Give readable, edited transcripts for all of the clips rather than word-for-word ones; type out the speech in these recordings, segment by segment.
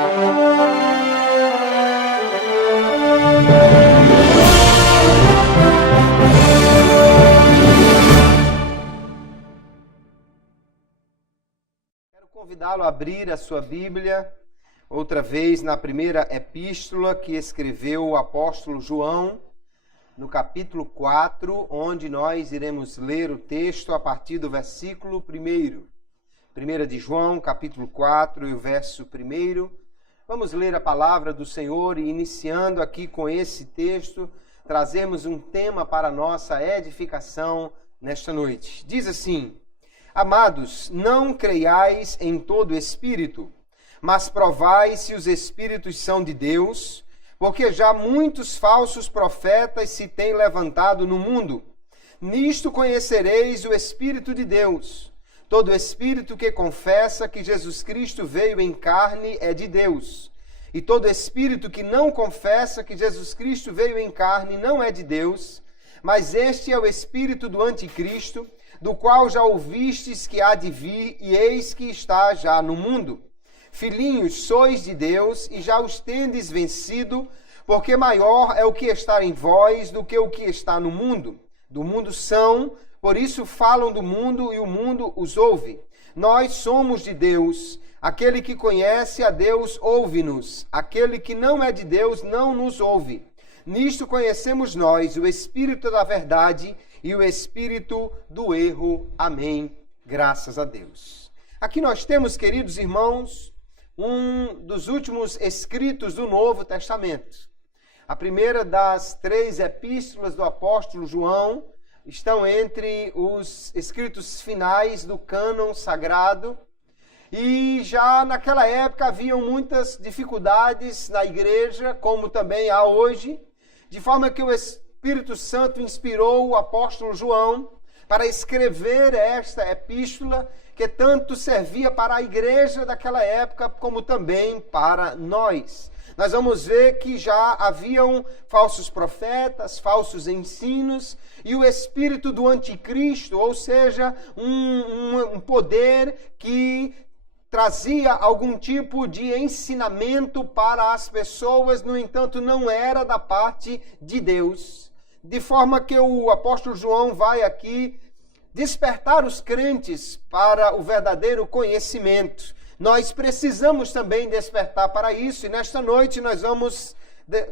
Quero convidá-lo a abrir a sua Bíblia, outra vez na primeira epístola que escreveu o apóstolo João, no capítulo 4, onde nós iremos ler o texto a partir do versículo 1. 1 de João, capítulo 4 e o verso 1. Vamos ler a palavra do Senhor e, iniciando aqui com esse texto, trazemos um tema para a nossa edificação nesta noite. Diz assim: Amados, não creiais em todo espírito, mas provai se os espíritos são de Deus, porque já muitos falsos profetas se têm levantado no mundo. Nisto conhecereis o Espírito de Deus. Todo espírito que confessa que Jesus Cristo veio em carne é de Deus. E todo espírito que não confessa que Jesus Cristo veio em carne não é de Deus, mas este é o espírito do anticristo, do qual já ouvistes que há de vir, e eis que está já no mundo. Filhinhos, sois de Deus, e já os tendes vencido, porque maior é o que está em vós do que o que está no mundo. Do mundo são, por isso falam do mundo, e o mundo os ouve. Nós somos de Deus. Aquele que conhece a Deus ouve-nos. Aquele que não é de Deus não nos ouve. Nisto conhecemos nós o Espírito da verdade e o espírito do erro. Amém. Graças a Deus. Aqui nós temos, queridos irmãos, um dos últimos escritos do Novo Testamento. A primeira das 3 epístolas do apóstolo João estão entre os escritos finais do cânon sagrado. E já naquela época haviam muitas dificuldades na igreja, como também há hoje, de forma que o Espírito Santo inspirou o apóstolo João para escrever esta epístola que tanto servia para a igreja daquela época, como também para nós. Nós vamos ver que já haviam falsos profetas, falsos ensinos, e o espírito do anticristo, ou seja, um poder que trazia algum tipo de ensinamento para as pessoas, no entanto, não era da parte de Deus. De forma que o apóstolo João vai aqui despertar os crentes para o verdadeiro conhecimento. Nós precisamos também despertar para isso, e nesta noite nós vamos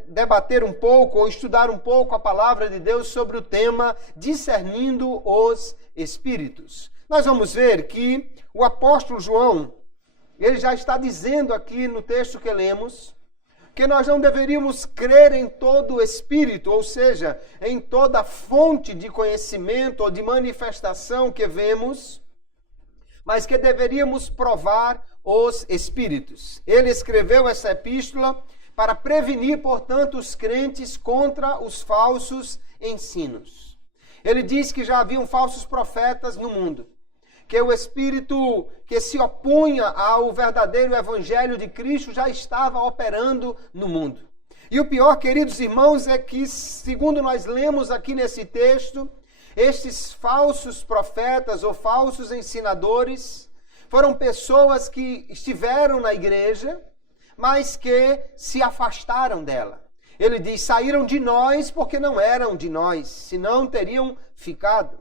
debater um pouco, ou estudar um pouco a palavra de Deus sobre o tema discernindo os espíritos. Nós vamos ver que o apóstolo João, ele já está dizendo aqui no texto que lemos, que nós não deveríamos crer em todo o espírito, ou seja, em toda fonte de conhecimento ou de manifestação que vemos, mas que deveríamos provar os espíritos. Ele escreveu essa epístola para prevenir, portanto, os crentes contra os falsos ensinos. Ele diz que já haviam falsos profetas no mundo, que o espírito que se opunha ao verdadeiro evangelho de Cristo já estava operando no mundo. E o pior, queridos irmãos, é que, segundo nós lemos aqui nesse texto, estes falsos profetas ou falsos ensinadores foram pessoas que estiveram na igreja, mas que se afastaram dela. Ele diz, saíram de nós porque não eram de nós, senão teriam ficado.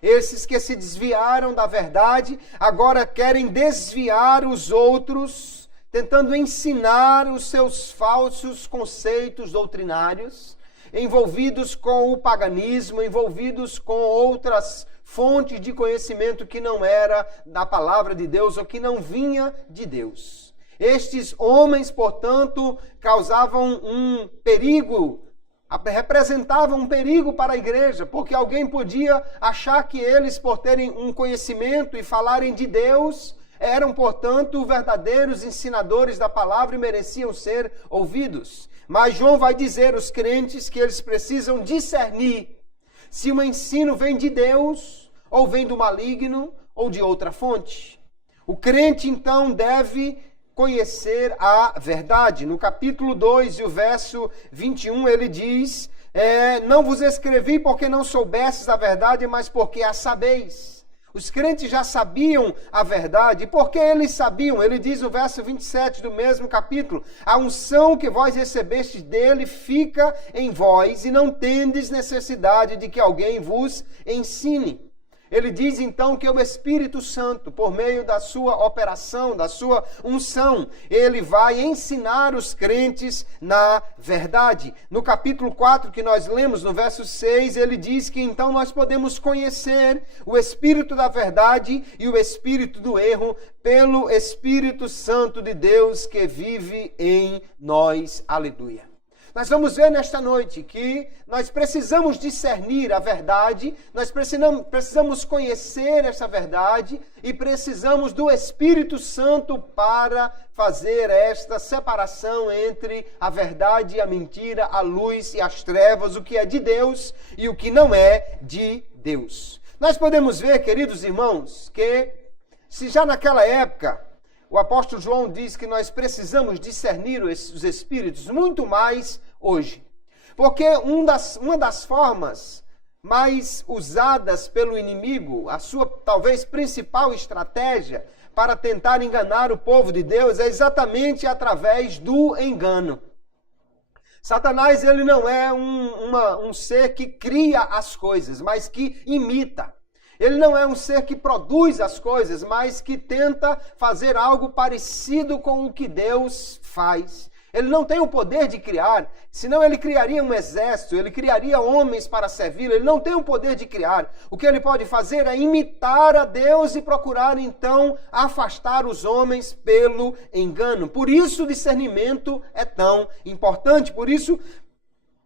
Esses que se desviaram da verdade, agora querem desviar os outros, tentando ensinar os seus falsos conceitos doutrinários, envolvidos com o paganismo, envolvidos com outras fontes de conhecimento que não era da palavra de Deus ou que não vinha de Deus. Estes homens, portanto, causavam um perigo, representavam um perigo para a igreja, porque alguém podia achar que eles, por terem um conhecimento e falarem de Deus, eram, portanto, verdadeiros ensinadores da palavra e mereciam ser ouvidos. Mas João vai dizer aos crentes que eles precisam discernir se o ensino vem de Deus, ou vem do maligno, ou de outra fonte. O crente, então, deve conhecer a verdade. No capítulo 2 e o verso 21, ele diz, não vos escrevi porque não soubesses a verdade, mas porque a sabeis. Os crentes já sabiam a verdade. E por que eles sabiam? Ele diz no verso 27 do mesmo capítulo: a unção que vós recebestes dele fica em vós, e não tendes necessidade de que alguém vos ensine. Ele diz então que o Espírito Santo, por meio da sua operação, da sua unção, ele vai ensinar os crentes na verdade. No capítulo 4 que nós lemos, no verso 6, ele diz que então nós podemos conhecer o Espírito da verdade e o Espírito do erro pelo Espírito Santo de Deus que vive em nós. Aleluia. Nós vamos ver nesta noite que nós precisamos discernir a verdade, nós precisamos conhecer essa verdade e precisamos do Espírito Santo para fazer esta separação entre a verdade e a mentira, a luz e as trevas, o que é de Deus e o que não é de Deus. Nós podemos ver, queridos irmãos, que se já naquela época o apóstolo João diz que nós precisamos discernir os espíritos muito mais hoje. Porque uma das formas mais usadas pelo inimigo, a sua talvez principal estratégia para tentar enganar o povo de Deus é exatamente através do engano. Satanás, ele não é um ser que cria as coisas, mas que imita. Ele não é um ser que produz as coisas, mas que tenta fazer algo parecido com o que Deus faz. Ele não tem o poder de criar, senão ele criaria um exército, ele criaria homens para servi-lo. Ele não tem o poder de criar. O que ele pode fazer é imitar a Deus e procurar então afastar os homens pelo engano. Por isso o discernimento é tão importante, por isso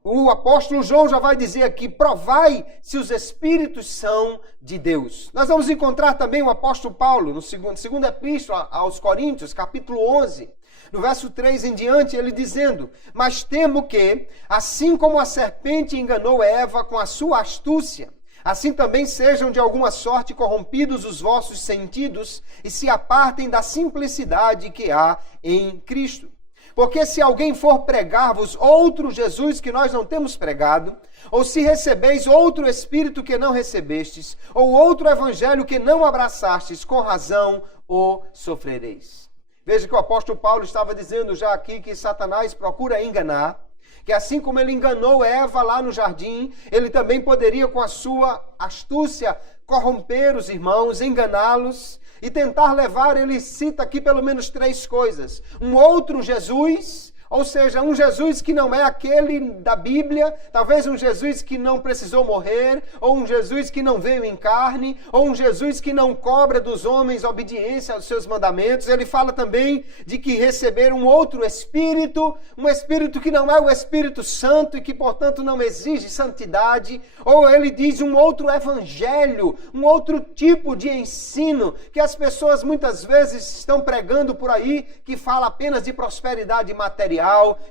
o apóstolo João já vai dizer aqui: provai se os espíritos são de Deus. Nós vamos encontrar também o apóstolo Paulo, no segunda epístola aos Coríntios, capítulo 11, no verso 3 em diante, ele dizendo: mas temo que, assim como a serpente enganou Eva com a sua astúcia, assim também sejam de alguma sorte corrompidos os vossos sentidos e se apartem da simplicidade que há em Cristo. Porque se alguém for pregar-vos outro Jesus que nós não temos pregado, ou se recebeis outro Espírito que não recebestes, ou outro Evangelho que não abraçastes, com razão o sofrereis. Veja que o apóstolo Paulo estava dizendo já aqui que Satanás procura enganar, que assim como ele enganou Eva lá no jardim, ele também poderia com a sua astúcia corromper os irmãos, enganá-los, e tentar levar, ele cita aqui pelo menos 3 coisas. Um outro Jesus, ou seja, um Jesus que não é aquele da Bíblia, talvez um Jesus que não precisou morrer, ou um Jesus que não veio em carne, ou um Jesus que não cobra dos homens obediência aos seus mandamentos. Ele fala também de que receberam um outro Espírito, um Espírito que não é o Espírito Santo e que, portanto, não exige santidade. Ou ele diz um outro Evangelho, um outro tipo de ensino que as pessoas muitas vezes estão pregando por aí, que fala apenas de prosperidade material,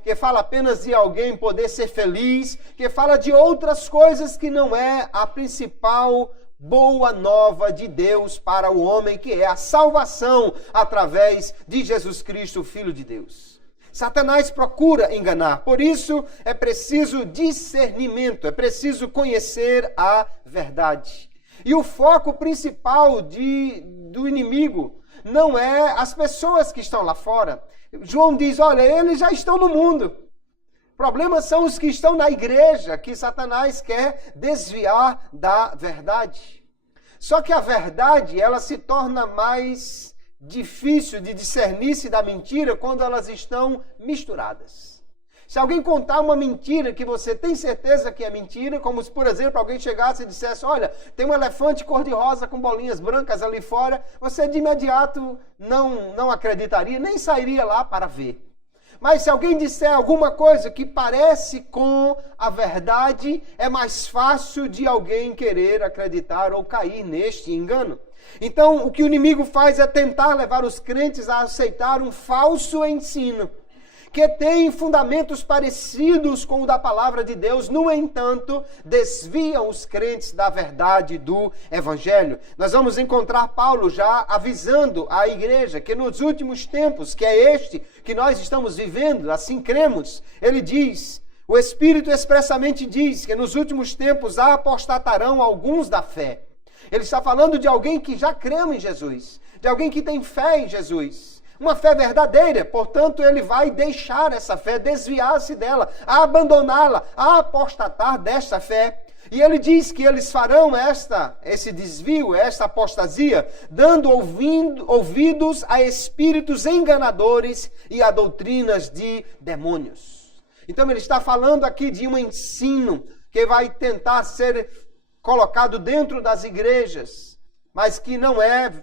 que fala apenas de alguém poder ser feliz, que fala de outras coisas que não é a principal boa nova de Deus para o homem, que é a salvação através de Jesus Cristo, o Filho de Deus. Satanás procura enganar, por isso é preciso discernimento, é preciso conhecer a verdade. E o foco principal do inimigo não é as pessoas que estão lá fora. João diz: olha, eles já estão no mundo. O problema são os que estão na igreja, que Satanás quer desviar da verdade. Só que a verdade, ela se torna mais difícil de discernir-se da mentira quando elas estão misturadas. Se alguém contar uma mentira que você tem certeza que é mentira, como se, por exemplo, alguém chegasse e dissesse: olha, tem um elefante cor-de-rosa com bolinhas brancas ali fora, você de imediato não acreditaria, nem sairia lá para ver. Mas se alguém disser alguma coisa que parece com a verdade, é mais fácil de alguém querer acreditar ou cair neste engano. Então, o que o inimigo faz é tentar levar os crentes a aceitar um falso ensino, que tem fundamentos parecidos com o da palavra de Deus, no entanto, desviam os crentes da verdade do Evangelho. Nós vamos encontrar Paulo já avisando a igreja que nos últimos tempos, que é este que nós estamos vivendo, assim cremos, ele diz, o Espírito expressamente diz que nos últimos tempos apostatarão alguns da fé, Ele está falando de alguém que já creu em Jesus, de alguém que tem fé em Jesus. Uma fé verdadeira, portanto, ele vai deixar essa fé, desviar-se dela, abandoná-la, apostatar desta fé. E ele diz que eles farão esse desvio, esta apostasia, dando ouvidos a espíritos enganadores e a doutrinas de demônios. Então ele está falando aqui de um ensino que vai tentar ser colocado dentro das igrejas, mas que não é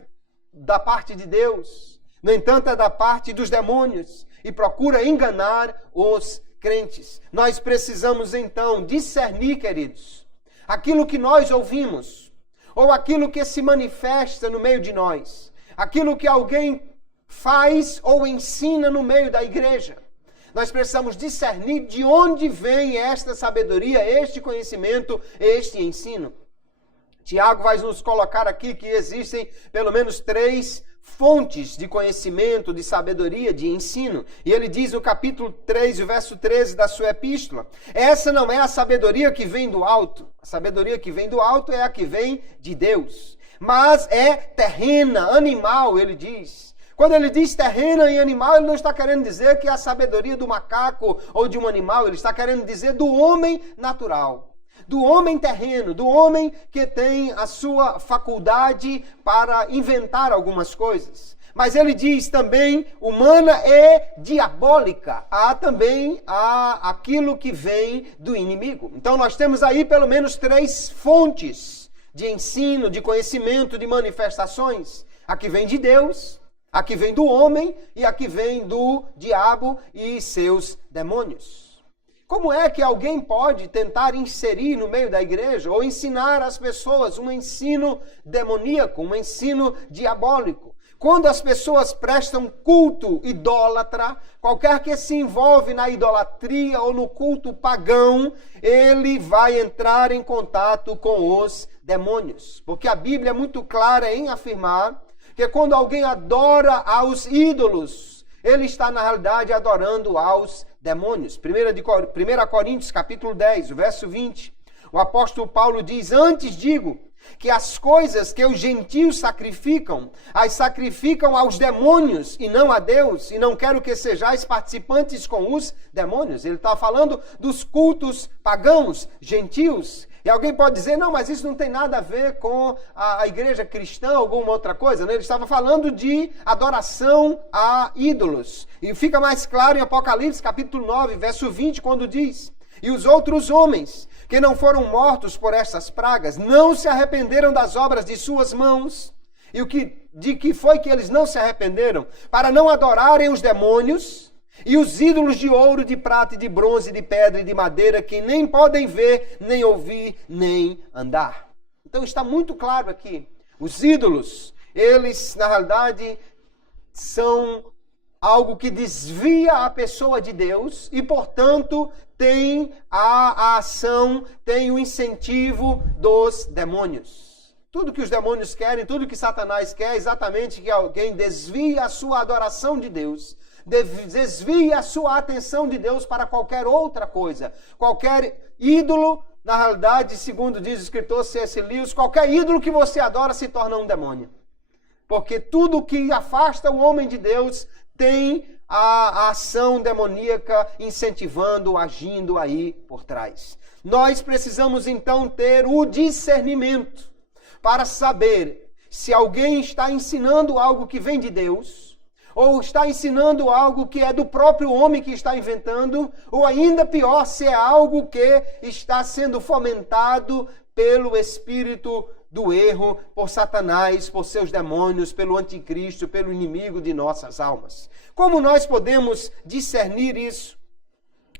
da parte de Deus. No entanto, é da parte dos demônios e procura enganar os crentes. Nós precisamos então discernir, queridos, aquilo que nós ouvimos, ou aquilo que se manifesta no meio de nós, aquilo que alguém faz ou ensina no meio da igreja. Nós precisamos discernir de onde vem esta sabedoria, este conhecimento, este ensino. Tiago vai nos colocar aqui que existem pelo menos 3 fontes de conhecimento, de sabedoria, de ensino. E ele diz no capítulo 3, o verso 13 da sua epístola: essa não é a sabedoria que vem do alto. A sabedoria que vem do alto é a que vem de Deus. Mas é terrena, animal, ele diz. Quando ele diz terrena e animal, ele não está querendo dizer que é a sabedoria do macaco ou de um animal. Ele está querendo dizer do homem natural. Do homem terreno, do homem que tem a sua faculdade para inventar algumas coisas. Mas ele diz também humana e diabólica. Há também aquilo que vem do inimigo. Então nós temos aí pelo menos 3 fontes de ensino, de conhecimento, de manifestações. A que vem de Deus, a que vem do homem e a que vem do diabo e seus demônios. Como é que alguém pode tentar inserir no meio da igreja ou ensinar às pessoas um ensino demoníaco, um ensino diabólico? Quando as pessoas prestam culto idólatra, qualquer que se envolve na idolatria ou no culto pagão, ele vai entrar em contato com os demônios. Porque a Bíblia é muito clara em afirmar que quando alguém adora aos ídolos, ele está na realidade adorando aos demônios. 1 Coríntios capítulo 10, o verso 20, o apóstolo Paulo diz: antes digo que as coisas que os gentios sacrificam, as sacrificam aos demônios e não a Deus, e não quero que sejais participantes com os demônios. Ele está falando dos cultos pagãos, gentios. E alguém pode dizer: não, mas isso não tem nada a ver com a igreja cristã, alguma outra coisa, né? Ele estava falando de adoração a ídolos. E fica mais claro em Apocalipse, capítulo 9, verso 20, quando diz: e os outros homens que não foram mortos por estas pragas, não se arrependeram das obras de suas mãos. E de que foi que eles não se arrependeram? Para não adorarem os demônios e os ídolos de ouro, de prata, de bronze, de pedra e de madeira, que nem podem ver, nem ouvir, nem andar. Então está muito claro aqui. Os ídolos, eles na realidade são algo que desvia a pessoa de Deus e, portanto, tem a ação, tem o incentivo dos demônios. Tudo que os demônios querem, tudo que Satanás quer é exatamente que alguém desvie a sua adoração de Deus, desvie a sua atenção de Deus para qualquer outra coisa. Qualquer ídolo, na realidade, segundo diz o escritor C.S. Lewis, qualquer ídolo que você adora se torna um demônio. Porque tudo que afasta o homem de Deus tem a ação demoníaca incentivando, agindo aí por trás. Nós precisamos então ter o discernimento para saber se alguém está ensinando algo que vem de Deus, ou está ensinando algo que é do próprio homem que está inventando, ou ainda pior, se é algo que está sendo fomentado pelo espírito do erro, por Satanás, por seus demônios, pelo anticristo, pelo inimigo de nossas almas. Como nós podemos discernir isso?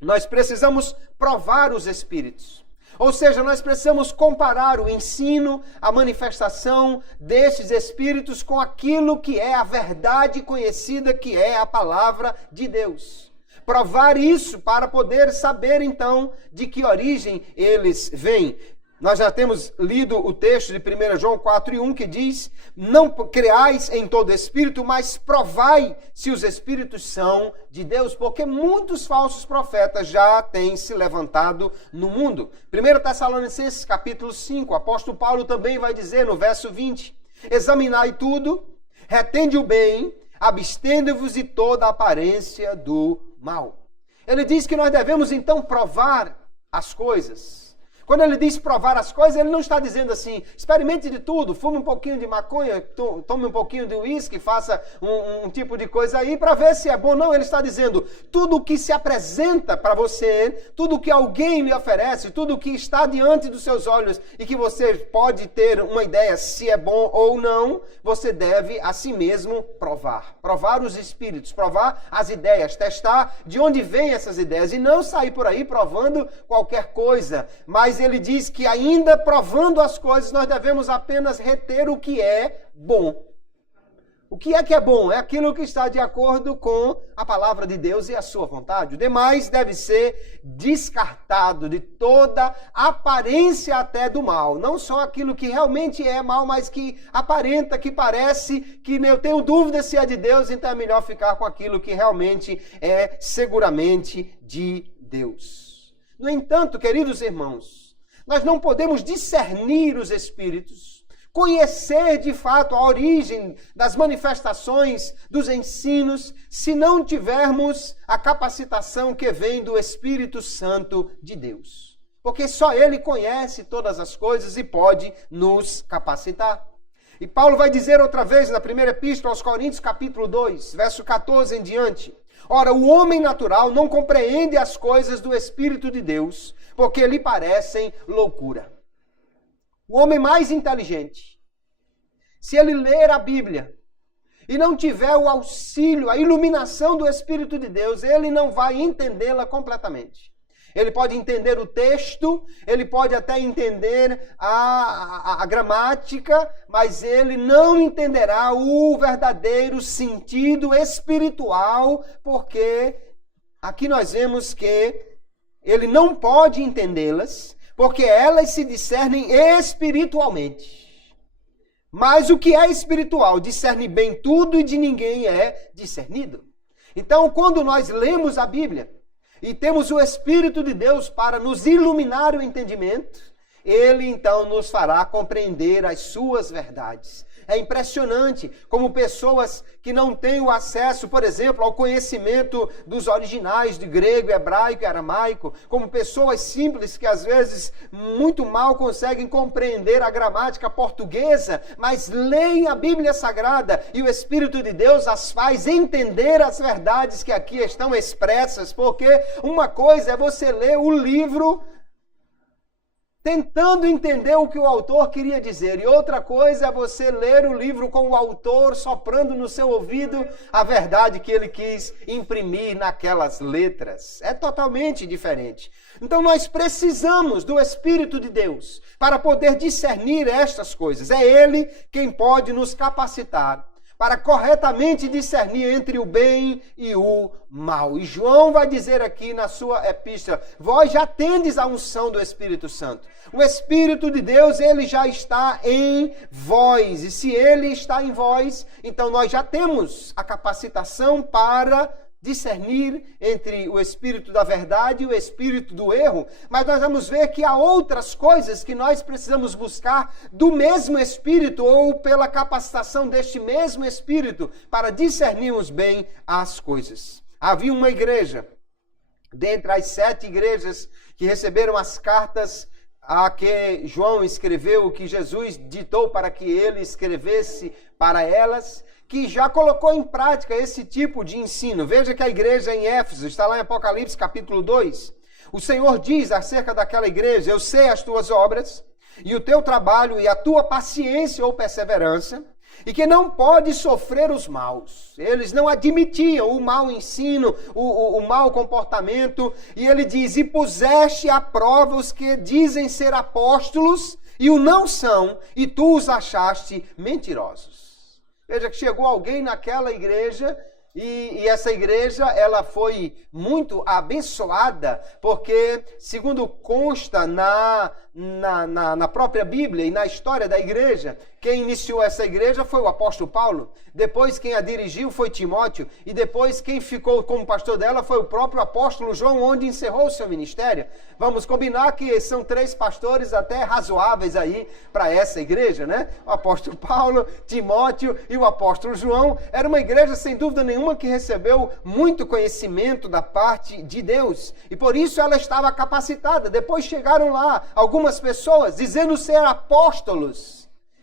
Nós precisamos provar os espíritos. Ou seja, nós precisamos comparar o ensino, a manifestação desses espíritos com aquilo que é a verdade conhecida, que é a palavra de Deus. Provar isso para poder saber, então, de que origem eles vêm. Nós já temos lido o texto de 1 João 4:1 que diz: não creais em todo espírito, mas provai se os espíritos são de Deus, porque muitos falsos profetas já têm se levantado no mundo. 1 Tessalonicenses capítulo 5, o apóstolo Paulo também vai dizer no verso 20: examinai tudo, retende o bem, abstende-vos de toda aparência do mal. Ele diz que nós devemos então provar as coisas. Quando ele diz provar as coisas, ele não está dizendo assim, experimente de tudo, fume um pouquinho de maconha, tome um pouquinho de uísque, faça um tipo de coisa aí para ver se é bom. Não, ele está dizendo, tudo o que se apresenta para você, tudo o que alguém lhe oferece, tudo o que está diante dos seus olhos e que você pode ter uma ideia se é bom ou não, você deve a si mesmo provar. Provar os espíritos, provar as ideias, testar de onde vêm essas ideias e não sair por aí provando qualquer coisa, mas ele diz que ainda provando as coisas, nós devemos apenas reter o que é bom. O que é bom? É aquilo que está de acordo com a palavra de Deus e a sua vontade. O demais deve ser descartado de toda aparência até do mal. Não só aquilo que realmente é mal, mas que aparenta, que parece, que eu tenho dúvida se é de Deus, então é melhor ficar com aquilo que realmente é seguramente de Deus. No entanto, queridos irmãos, nós não podemos discernir os espíritos, conhecer de fato a origem das manifestações, dos ensinos, se não tivermos a capacitação que vem do Espírito Santo de Deus. Porque só Ele conhece todas as coisas e pode nos capacitar. E Paulo vai dizer outra vez na primeira epístola aos Coríntios, capítulo 2, verso 14 em diante: ora, o homem natural não compreende as coisas do Espírito de Deus, porque lhe parecem loucura. O homem mais inteligente, se ele ler a Bíblia e não tiver o auxílio, a iluminação do Espírito de Deus, ele não vai entendê-la completamente. Ele pode entender o texto, ele pode até entender a gramática, mas ele não entenderá o verdadeiro sentido espiritual, porque aqui nós vemos que ele não pode entendê-las, porque elas se discernem espiritualmente. Mas o que é espiritual? Discerne bem tudo e de ninguém é discernido. Então, quando nós lemos a Bíblia e temos o Espírito de Deus para nos iluminar o entendimento, Ele então nos fará compreender as suas verdades. É impressionante como pessoas que não têm o acesso, por exemplo, ao conhecimento dos originais de grego, hebraico e aramaico, como pessoas simples que às vezes muito mal conseguem compreender a gramática portuguesa, mas leem a Bíblia Sagrada e o Espírito de Deus as faz entender as verdades que aqui estão expressas, porque uma coisa é você ler o livro tentando entender o que o autor queria dizer. E outra coisa é você ler o livro com o autor soprando no seu ouvido a verdade que ele quis imprimir naquelas letras. É totalmente diferente. Então nós precisamos do Espírito de Deus para poder discernir estas coisas. É Ele quem pode nos capacitar para corretamente discernir entre o bem e o mal. E João vai dizer aqui na sua epístola: vós já tendes a unção do Espírito Santo. O Espírito de Deus, ele já está em vós. E se ele está em vós, então nós já temos a capacitação para discernir entre o espírito da verdade e o espírito do erro, mas nós vamos ver que há outras coisas que nós precisamos buscar do mesmo espírito ou pela capacitação deste mesmo espírito para discernirmos bem as coisas. Havia uma igreja, dentre as 7 igrejas que receberam as cartas a que João escreveu, que Jesus ditou para que ele escrevesse para elas, que já colocou em prática esse tipo de ensino. Veja que a igreja em Éfeso, está lá em Apocalipse capítulo 2, o Senhor diz acerca daquela igreja: eu sei as tuas obras, e o teu trabalho, e a tua paciência ou perseverança, e que não pode sofrer os maus. Eles não admitiam o mau ensino, o mau comportamento, e ele diz: e puseste à prova os que dizem ser apóstolos, e o não são, e tu os achaste mentirosos. Veja que chegou alguém naquela igreja E essa igreja, ela foi muito abençoada, porque, segundo consta na própria Bíblia e na história da igreja, quem iniciou essa igreja foi o apóstolo Paulo, depois quem a dirigiu foi Timóteo, e depois quem ficou como pastor dela foi o próprio apóstolo João, onde encerrou o seu ministério. Vamos combinar que são 3 pastores até razoáveis aí para essa igreja, né? O apóstolo Paulo, Timóteo e o apóstolo João. Era uma igreja, sem dúvida nenhuma, que recebeu muito conhecimento da parte de Deus, e por isso ela estava capacitada. Depois chegaram lá algumas pessoas dizendo ser apóstolos,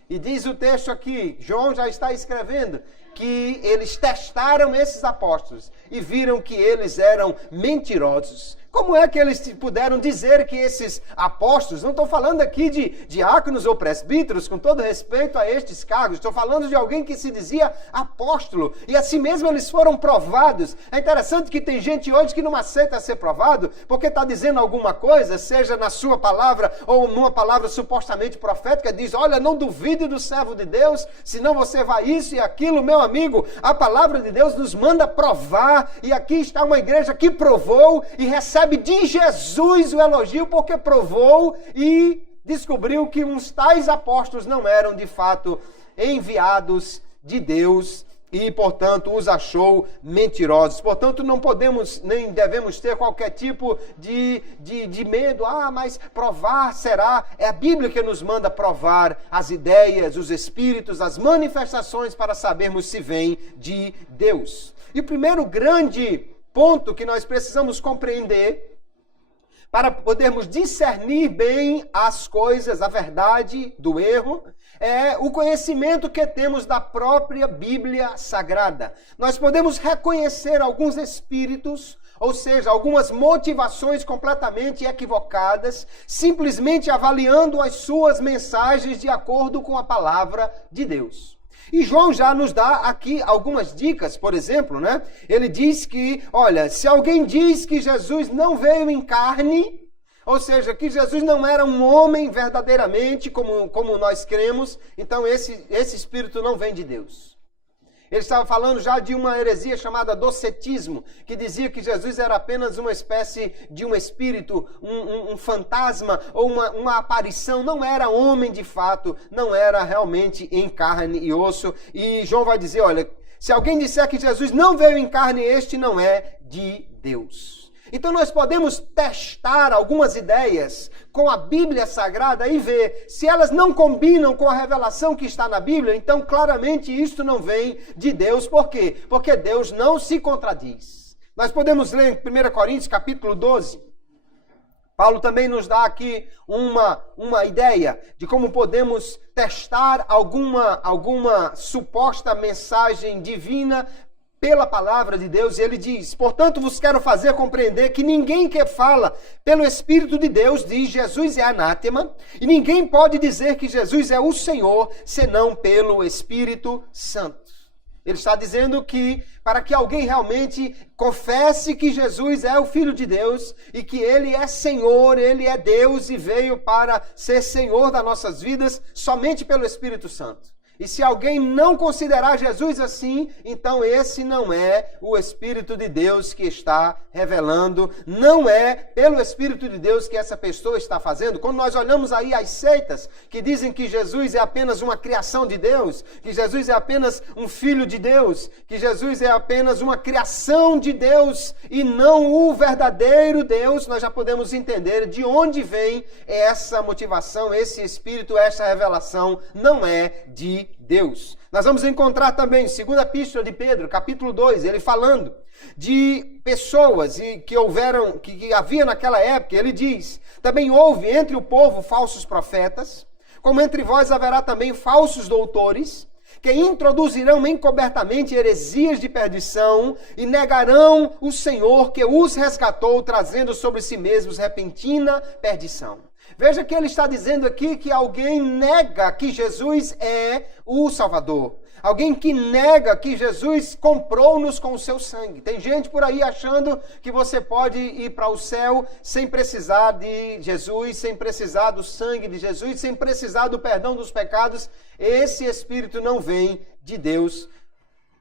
e diz o texto aqui, João já está escrevendo, que eles testaram esses apóstolos e viram que eles eram mentirosos. Como é que eles puderam dizer que esses apóstolos, não estou falando aqui de diáconos ou presbíteros, com todo respeito a estes cargos, estou falando de alguém que se dizia apóstolo, e assim mesmo eles foram provados. É interessante que tem gente hoje que não aceita ser provado, porque está dizendo alguma coisa, seja na sua palavra ou numa palavra supostamente profética, diz, olha, não duvide do servo de Deus, senão você vai isso e aquilo. Meu amigo, a palavra de Deus nos manda provar, e aqui está uma igreja que provou e recebe de Jesus o elogio, porque provou e descobriu que uns tais apóstolos não eram de fato enviados de Deus e, portanto, os achou mentirosos. Portanto, não podemos nem devemos ter qualquer tipo de medo. Mas provar será? É a Bíblia que nos manda provar as ideias, os espíritos, as manifestações para sabermos se vem de Deus. E o primeiro grande ponto que nós precisamos compreender para podermos discernir bem as coisas, a verdade do erro, é o conhecimento que temos da própria Bíblia Sagrada. Nós podemos reconhecer alguns espíritos, ou seja, algumas motivações completamente equivocadas, simplesmente avaliando as suas mensagens de acordo com a palavra de Deus. E João já nos dá aqui algumas dicas, por exemplo, né? Ele diz que, olha, se alguém diz que Jesus não veio em carne, ou seja, que Jesus não era um homem verdadeiramente, como nós cremos, então esse espírito não vem de Deus. Ele estava falando já de uma heresia chamada docetismo, que dizia que Jesus era apenas uma espécie de um espírito, um fantasma ou uma aparição, não era homem de fato, não era realmente em carne e osso. E João vai dizer, olha, se alguém disser que Jesus não veio em carne, este não é de Deus. Então nós podemos testar algumas ideias com a Bíblia Sagrada e ver se elas não combinam com a revelação que está na Bíblia, então claramente isto não vem de Deus. Por quê? Porque Deus não se contradiz. Nós podemos ler em 1 Coríntios capítulo 12. Paulo também nos dá aqui uma ideia de como podemos testar alguma suposta mensagem divina pela palavra de Deus. E ele diz, portanto vos quero fazer compreender que ninguém que fala pelo Espírito de Deus diz Jesus é anátema, e ninguém pode dizer que Jesus é o Senhor, senão pelo Espírito Santo. Ele está dizendo que para que alguém realmente confesse que Jesus é o Filho de Deus e que Ele é Senhor, Ele é Deus e veio para ser Senhor das nossas vidas somente pelo Espírito Santo. E se alguém não considerar Jesus assim, então esse não é o Espírito de Deus que está revelando, não é pelo Espírito de Deus que essa pessoa está fazendo. Quando nós olhamos aí as seitas que dizem que Jesus é apenas uma criação de Deus, que Jesus é apenas um filho de Deus, que Jesus é apenas uma criação de Deus e não o verdadeiro Deus, nós já podemos entender de onde vem essa motivação, esse Espírito, essa revelação não é de Deus. Nós vamos encontrar também, em 2ª Epístola de Pedro, capítulo 2, ele falando de pessoas que havia naquela época. Ele diz, também houve entre o povo falsos profetas, como entre vós haverá também falsos doutores, que introduzirão encobertamente heresias de perdição e negarão o Senhor que os resgatou, trazendo sobre si mesmos repentina perdição. Veja que ele está dizendo aqui que alguém nega que Jesus é o Salvador. Alguém que nega que Jesus comprou-nos com o seu sangue. Tem gente por aí achando que você pode ir para o céu sem precisar de Jesus, sem precisar do sangue de Jesus, sem precisar do perdão dos pecados. Esse Espírito não vem de Deus.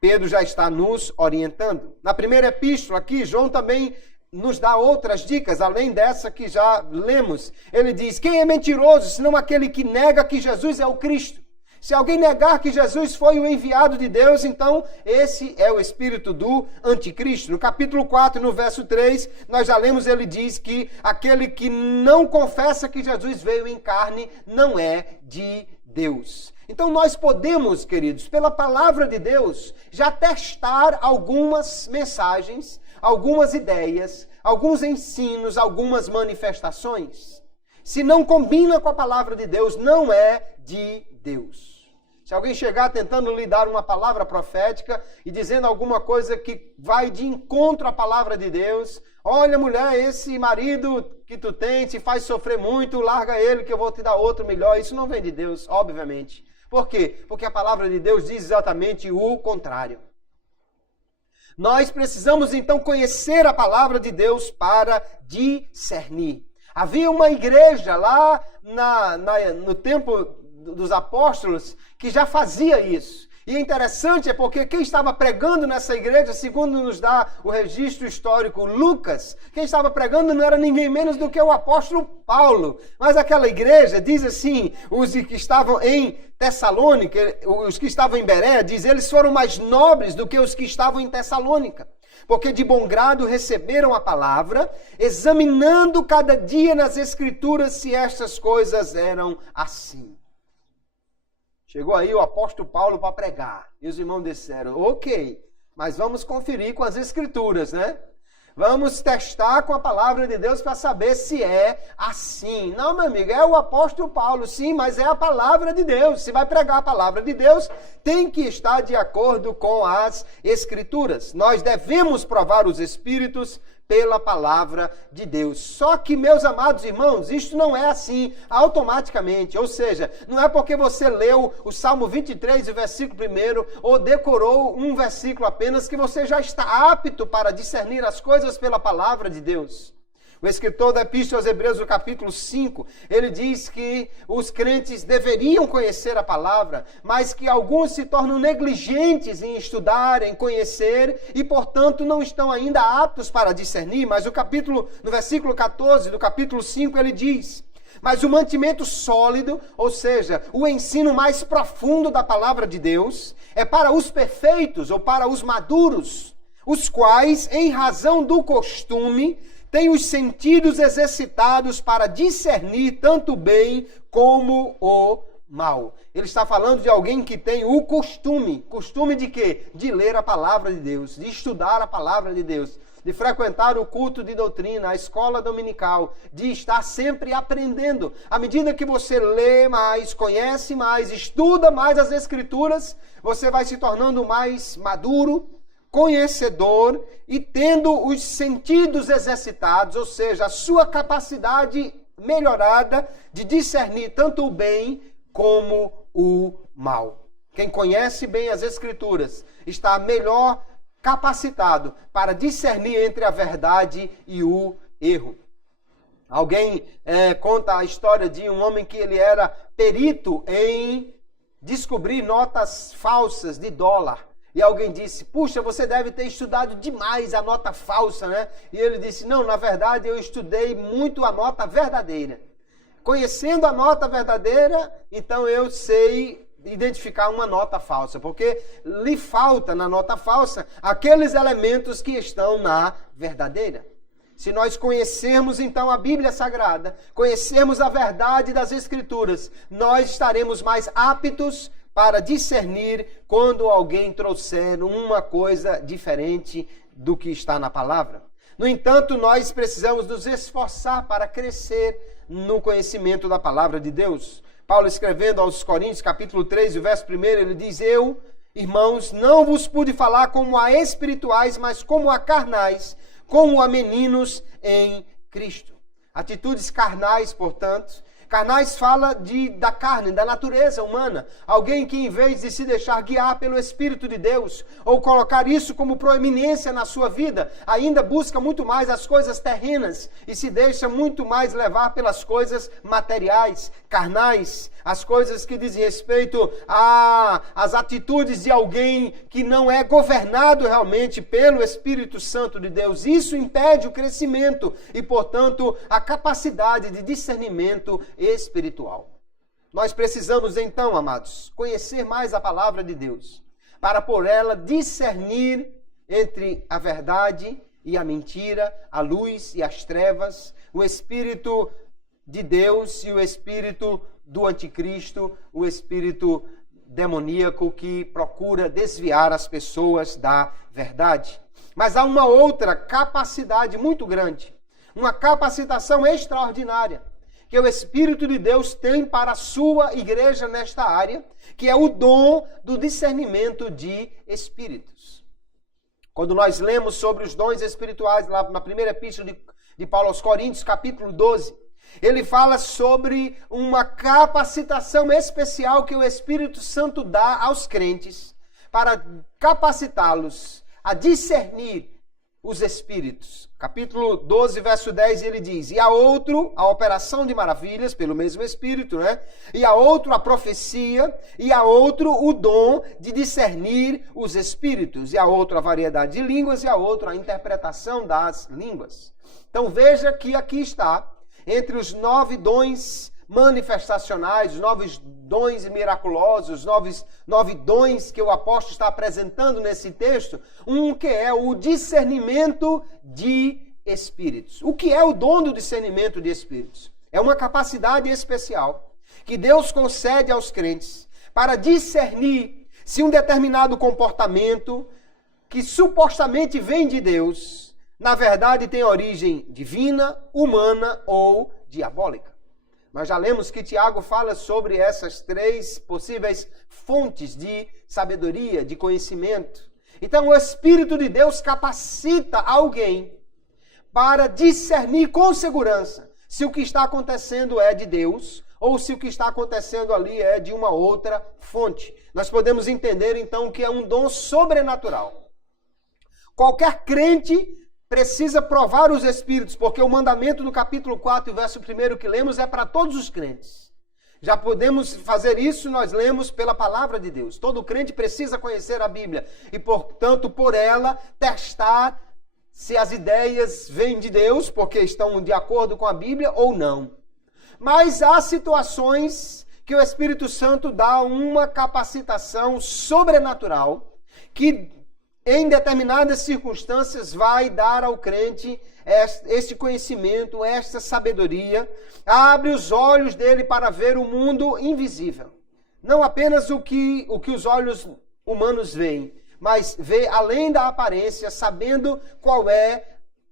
Pedro já está nos orientando. Na primeira epístola aqui, João também nos dá outras dicas, além dessa que já lemos. Ele diz, quem é mentiroso, senão aquele que nega que Jesus é o Cristo? Se alguém negar que Jesus foi o enviado de Deus, então esse é o espírito do anticristo. No capítulo 4, no verso 3, nós já lemos, ele diz que aquele que não confessa que Jesus veio em carne não é de Deus. Então nós podemos, queridos, pela palavra de Deus, já testar algumas mensagens, algumas ideias, alguns ensinos, algumas manifestações. Se não combina com a palavra de Deus, não é de Deus. Se alguém chegar tentando lhe dar uma palavra profética e dizendo alguma coisa que vai de encontro à palavra de Deus, olha, mulher, esse marido que tu tem te faz sofrer muito, larga ele que eu vou te dar outro melhor. Isso não vem de Deus, obviamente. Por quê? Porque a palavra de Deus diz exatamente o contrário. Nós precisamos então conhecer a palavra de Deus para discernir. Havia uma igreja lá no tempo dos apóstolos que já fazia isso. E é interessante porque quem estava pregando nessa igreja, segundo nos dá o registro histórico Lucas, quem estava pregando não era ninguém menos do que o apóstolo Paulo. Mas aquela igreja, diz assim, os que estavam em Tessalônica, os que estavam em Bereia, diz, eles foram mais nobres do que os que estavam em Tessalônica. Porque de bom grado receberam a palavra, examinando cada dia nas escrituras se estas coisas eram assim. Chegou aí o apóstolo Paulo para pregar. E os irmãos disseram, ok, mas vamos conferir com as escrituras, né? Vamos testar com a palavra de Deus para saber se é assim. Não, meu amigo, é o apóstolo Paulo, sim, mas é a palavra de Deus. Se vai pregar a palavra de Deus, tem que estar de acordo com as escrituras. Nós devemos provar os espíritos pela palavra de Deus. Só que, meus amados irmãos, isto não é assim automaticamente. Ou seja, não é porque você leu o Salmo 23, o versículo 1, ou decorou um versículo apenas, que você já está apto para discernir as coisas pela palavra de Deus. O escritor da Epístola aos Hebreus, no capítulo 5, ele diz que os crentes deveriam conhecer a palavra, mas que alguns se tornam negligentes em estudar, em conhecer, e, portanto, não estão ainda aptos para discernir. Mas no versículo 14 do capítulo 5, ele diz, mas o mantimento sólido, ou seja, o ensino mais profundo da palavra de Deus, é para os perfeitos ou para os maduros, os quais, em razão do costume, tem os sentidos exercitados para discernir tanto o bem como o mal. Ele está falando de alguém que tem o costume. Costume de quê? De ler a palavra de Deus, de estudar a palavra de Deus, de frequentar o culto de doutrina, a escola dominical, de estar sempre aprendendo. À medida que você lê mais, conhece mais, estuda mais as Escrituras, você vai se tornando mais maduro, conhecedor e tendo os sentidos exercitados, ou seja, a sua capacidade melhorada de discernir tanto o bem como o mal. Quem conhece bem as Escrituras está melhor capacitado para discernir entre a verdade e o erro. Alguém conta a história de um homem que ele era perito em descobrir notas falsas de dólar. E alguém disse, puxa, você deve ter estudado demais a nota falsa, né? E ele disse, não, na verdade eu estudei muito a nota verdadeira. Conhecendo a nota verdadeira, então eu sei identificar uma nota falsa, porque lhe falta na nota falsa aqueles elementos que estão na verdadeira. Se nós conhecermos então a Bíblia Sagrada, conhecermos a verdade das Escrituras, nós estaremos mais aptos para discernir quando alguém trouxer uma coisa diferente do que está na palavra. No entanto, nós precisamos nos esforçar para crescer no conhecimento da palavra de Deus. Paulo, escrevendo aos Coríntios, capítulo 3, o verso 1, ele diz, eu, irmãos, não vos pude falar como a espirituais, mas como a carnais, como a meninos em Cristo. Atitudes carnais, portanto, Carnais fala da carne, da natureza humana. Alguém que, em vez de se deixar guiar pelo Espírito de Deus, ou colocar isso como proeminência na sua vida, ainda busca muito mais as coisas terrenas e se deixa muito mais levar pelas coisas materiais, carnais, as coisas que dizem respeito às atitudes de alguém que não é governado realmente pelo Espírito Santo de Deus. Isso impede o crescimento e, portanto, a capacidade de discernimento espiritual. Nós precisamos então, amados, conhecer mais a palavra de Deus, para por ela discernir entre a verdade e a mentira, a luz e as trevas, o Espírito de Deus e o Espírito do anticristo, o Espírito demoníaco que procura desviar as pessoas da verdade. Mas há uma outra capacidade muito grande, uma capacitação extraordinária, que o Espírito de Deus tem para a sua igreja nesta área, que é o dom do discernimento de espíritos. Quando nós lemos sobre os dons espirituais, lá na primeira epístola de Paulo aos Coríntios, capítulo 12, ele fala sobre uma capacitação especial que o Espírito Santo dá aos crentes para capacitá-los a discernir os espíritos. Capítulo 12, verso 10, ele diz: e a outro, a operação de maravilhas, pelo mesmo Espírito, né? E a outro, a profecia, e a outro, o dom de discernir os espíritos, e a outro, a variedade de línguas, e a outro, a interpretação das línguas. Então veja que aqui está, entre os 9 dons manifestacionais, os 9 dons miraculosos, os 9 dons que o apóstolo está apresentando nesse texto, um que é o discernimento de espíritos. O que é o dom do discernimento de espíritos? É uma capacidade especial que Deus concede aos crentes para discernir se um determinado comportamento que supostamente vem de Deus, na verdade tem origem divina, humana ou diabólica. Nós já lemos que Tiago fala sobre essas 3 possíveis fontes de sabedoria, de conhecimento. Então, o Espírito de Deus capacita alguém para discernir com segurança se o que está acontecendo é de Deus ou se o que está acontecendo ali é de uma outra fonte. Nós podemos entender, então, que é um dom sobrenatural. Qualquer crente precisa provar os espíritos, porque o mandamento do capítulo 4, verso 1 que lemos é para todos os crentes. Já podemos fazer isso, nós lemos pela palavra de Deus. Todo crente precisa conhecer a Bíblia e, portanto, por ela, testar se as ideias vêm de Deus, porque estão de acordo com a Bíblia ou não. Mas há situações que o Espírito Santo dá uma capacitação sobrenatural que em determinadas circunstâncias vai dar ao crente este conhecimento, esta sabedoria, abre os olhos dele para ver o mundo invisível. Não apenas o que os olhos humanos veem, mas vê além da aparência, sabendo qual é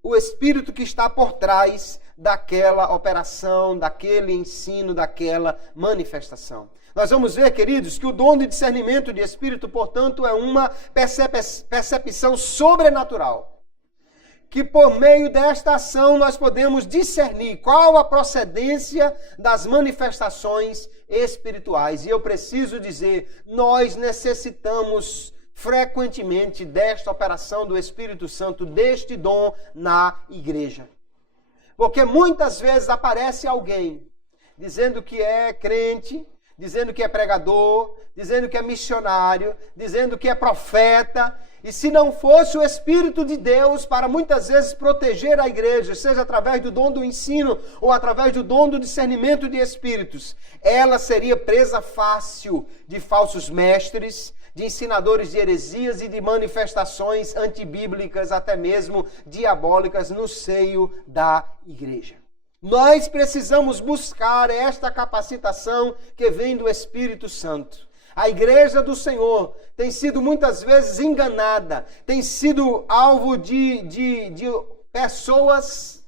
o espírito que está por trás daquela operação, daquele ensino, daquela manifestação. Nós vamos ver, queridos, que o dom de discernimento de espírito, portanto, é uma percepção sobrenatural. Que por meio desta ação nós podemos discernir qual a procedência das manifestações espirituais. E eu preciso dizer, nós necessitamos frequentemente desta operação do Espírito Santo, deste dom na igreja. Porque muitas vezes aparece alguém dizendo que é crente, dizendo que é pregador, dizendo que é missionário, dizendo que é profeta, e se não fosse o Espírito de Deus para muitas vezes proteger a igreja, seja através do dom do ensino ou através do dom do discernimento de espíritos, ela seria presa fácil de falsos mestres, de ensinadores de heresias e de manifestações antibíblicas, até mesmo diabólicas no seio da igreja. Nós precisamos buscar esta capacitação que vem do Espírito Santo. A igreja do Senhor tem sido muitas vezes enganada, tem sido alvo de pessoas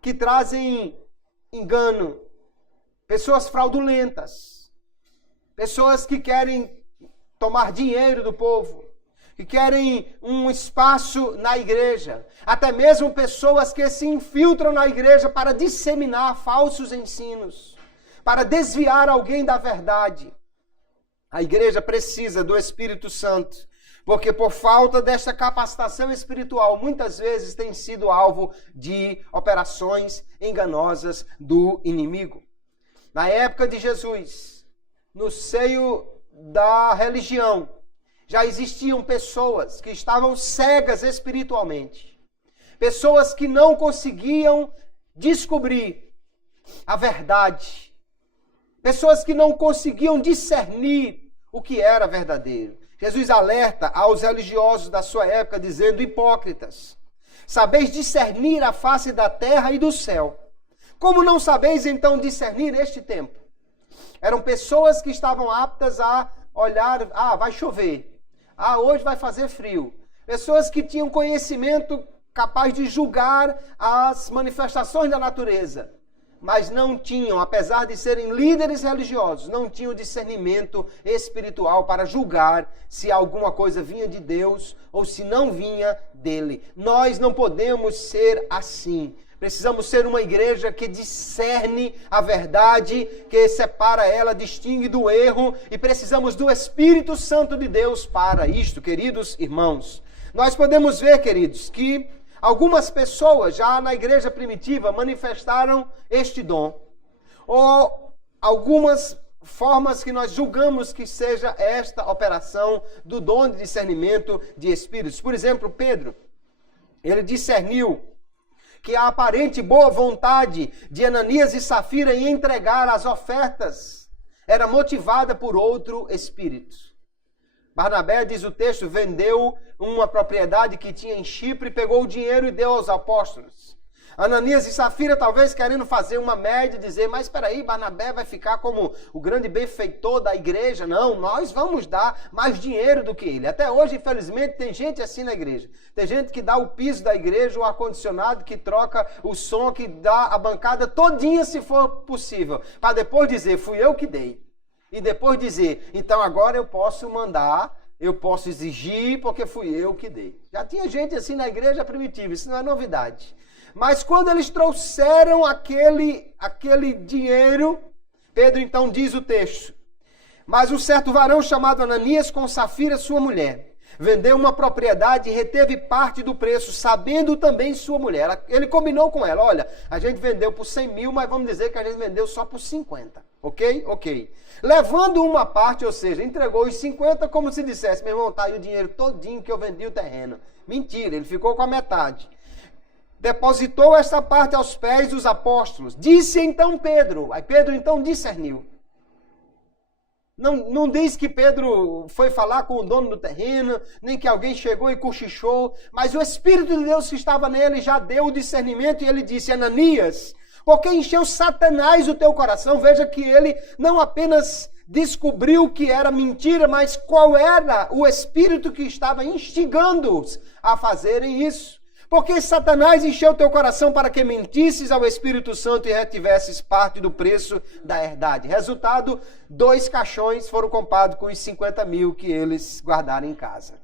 que trazem engano, pessoas fraudulentas, pessoas que querem tomar dinheiro do povo, que querem um espaço na igreja, até mesmo pessoas que se infiltram na igreja para disseminar falsos ensinos. para desviar alguém da verdade. A igreja precisa do Espírito Santo, porque por falta desta capacitação espiritual, muitas vezes tem sido alvo de operações enganosas do inimigo. Na época de Jesus, no seio da religião, já existiam pessoas que estavam cegas espiritualmente. Pessoas que não conseguiam descobrir a verdade. Pessoas que não conseguiam discernir o que era verdadeiro. Jesus alerta aos religiosos da sua época, dizendo: hipócritas, sabeis discernir a face da terra e do céu. Como não sabeis então discernir este tempo? Eram pessoas que estavam aptas a olhar: vai chover. Hoje vai fazer frio. Pessoas que tinham conhecimento capaz de julgar as manifestações da natureza. Mas não tinham, apesar de serem líderes religiosos, não tinham discernimento espiritual para julgar se alguma coisa vinha de Deus ou se não vinha dele. Nós não podemos ser assim. Precisamos ser uma igreja que discerne a verdade, que separa ela, distingue do erro, e precisamos do Espírito Santo de Deus para isto, queridos irmãos. Nós podemos ver, queridos, que algumas pessoas já na igreja primitiva manifestaram este dom, ou algumas formas que nós julgamos que seja esta operação do dom de discernimento de espíritos. Por exemplo, Pedro, ele discerniu que a aparente boa vontade de Ananias e Safira em entregar as ofertas era motivada por outro espírito. Barnabé, diz o texto, vendeu uma propriedade que tinha em Chipre, pegou o dinheiro e deu aos apóstolos. Ananias e Safira talvez querendo fazer uma média, dizer: mas espera aí, Barnabé vai ficar como o grande benfeitor da igreja. Não, nós vamos dar mais dinheiro do que ele. Até hoje, infelizmente, tem gente assim na igreja. Tem gente que dá o piso da igreja, o ar-condicionado, que troca o som, que dá a bancada todinha, se for possível, para depois dizer: fui eu que dei. E depois dizer: então agora eu posso mandar, eu posso exigir, porque fui eu que dei. Já tinha gente assim na igreja primitiva, isso não é novidade. Mas quando eles trouxeram aquele dinheiro, Pedro então diz o texto: mas um certo varão chamado Ananias, com Safira, sua mulher, vendeu uma propriedade e reteve parte do preço, sabendo também sua mulher. Ele combinou com ela: olha, a gente vendeu por 100 mil, mas vamos dizer que a gente vendeu só por 50. Ok? Ok. Levando uma parte, ou seja, entregou os 50 como se dissesse: meu irmão, tá aí o dinheiro todinho que eu vendi o terreno. Mentira, ele ficou com a metade. Depositou esta parte aos pés dos apóstolos. Disse então Pedro. Aí Pedro então discerniu. Não diz que Pedro foi falar com o dono do terreno, nem que alguém chegou e cochichou, mas o Espírito de Deus que estava nele já deu o discernimento e ele disse: Ananias, por que encheu Satanás o teu coração? Veja que ele não apenas descobriu que era mentira, mas qual era o espírito que estava instigando-os a fazerem isso. Porque Satanás encheu teu coração para que mentisses ao Espírito Santo e retivesses parte do preço da herdade. Resultado, 2 caixões foram comprados com os 50 mil que eles guardaram em casa.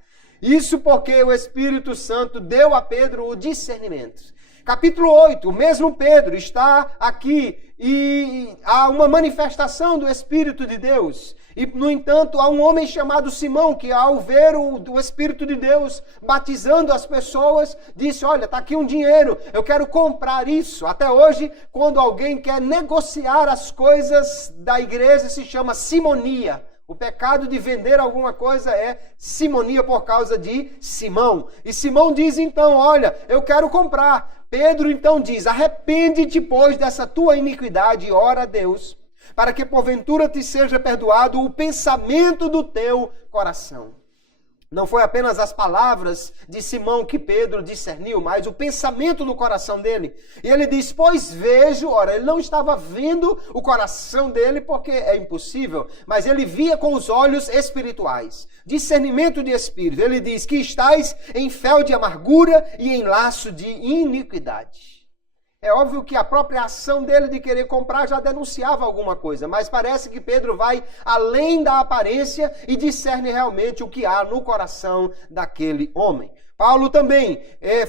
Isso porque o Espírito Santo deu a Pedro o discernimento. Capítulo 8, o mesmo Pedro está aqui e há uma manifestação do Espírito de Deus. E, no entanto, há um homem chamado Simão que, ao ver o Espírito de Deus batizando as pessoas, disse: olha, está aqui um dinheiro, eu quero comprar isso. Até hoje, quando alguém quer negociar as coisas da igreja, se chama simonia. O pecado de vender alguma coisa é simonia por causa de Simão. E Simão diz então: olha, eu quero comprar. Pedro então diz: arrepende-te, pois, dessa tua iniquidade e ora a Deus, para que porventura te seja perdoado o pensamento do teu coração. Não foi apenas as palavras de Simão que Pedro discerniu, mas o pensamento do coração dele. E ele diz: pois vejo, ora, ele não estava vendo o coração dele porque é impossível, mas ele via com os olhos espirituais. Discernimento de espírito. Ele diz que estais em fel de amargura e em laço de iniquidade. É óbvio que a própria ação dele de querer comprar já denunciava alguma coisa, mas parece que Pedro vai além da aparência e discerne realmente o que há no coração daquele homem. Paulo também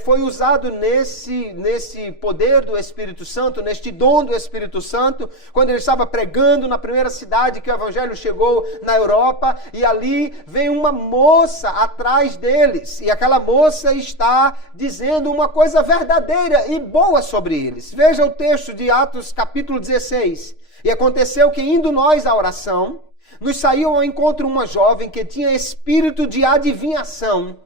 foi usado nesse poder do Espírito Santo, neste dom do Espírito Santo, quando ele estava pregando na primeira cidade que o Evangelho chegou na Europa, e ali vem uma moça atrás deles, e aquela moça está dizendo uma coisa verdadeira e boa sobre eles. Veja o texto de Atos capítulo 16. E aconteceu que, indo nós à oração, nos saiu ao encontro uma jovem que tinha espírito de adivinhação,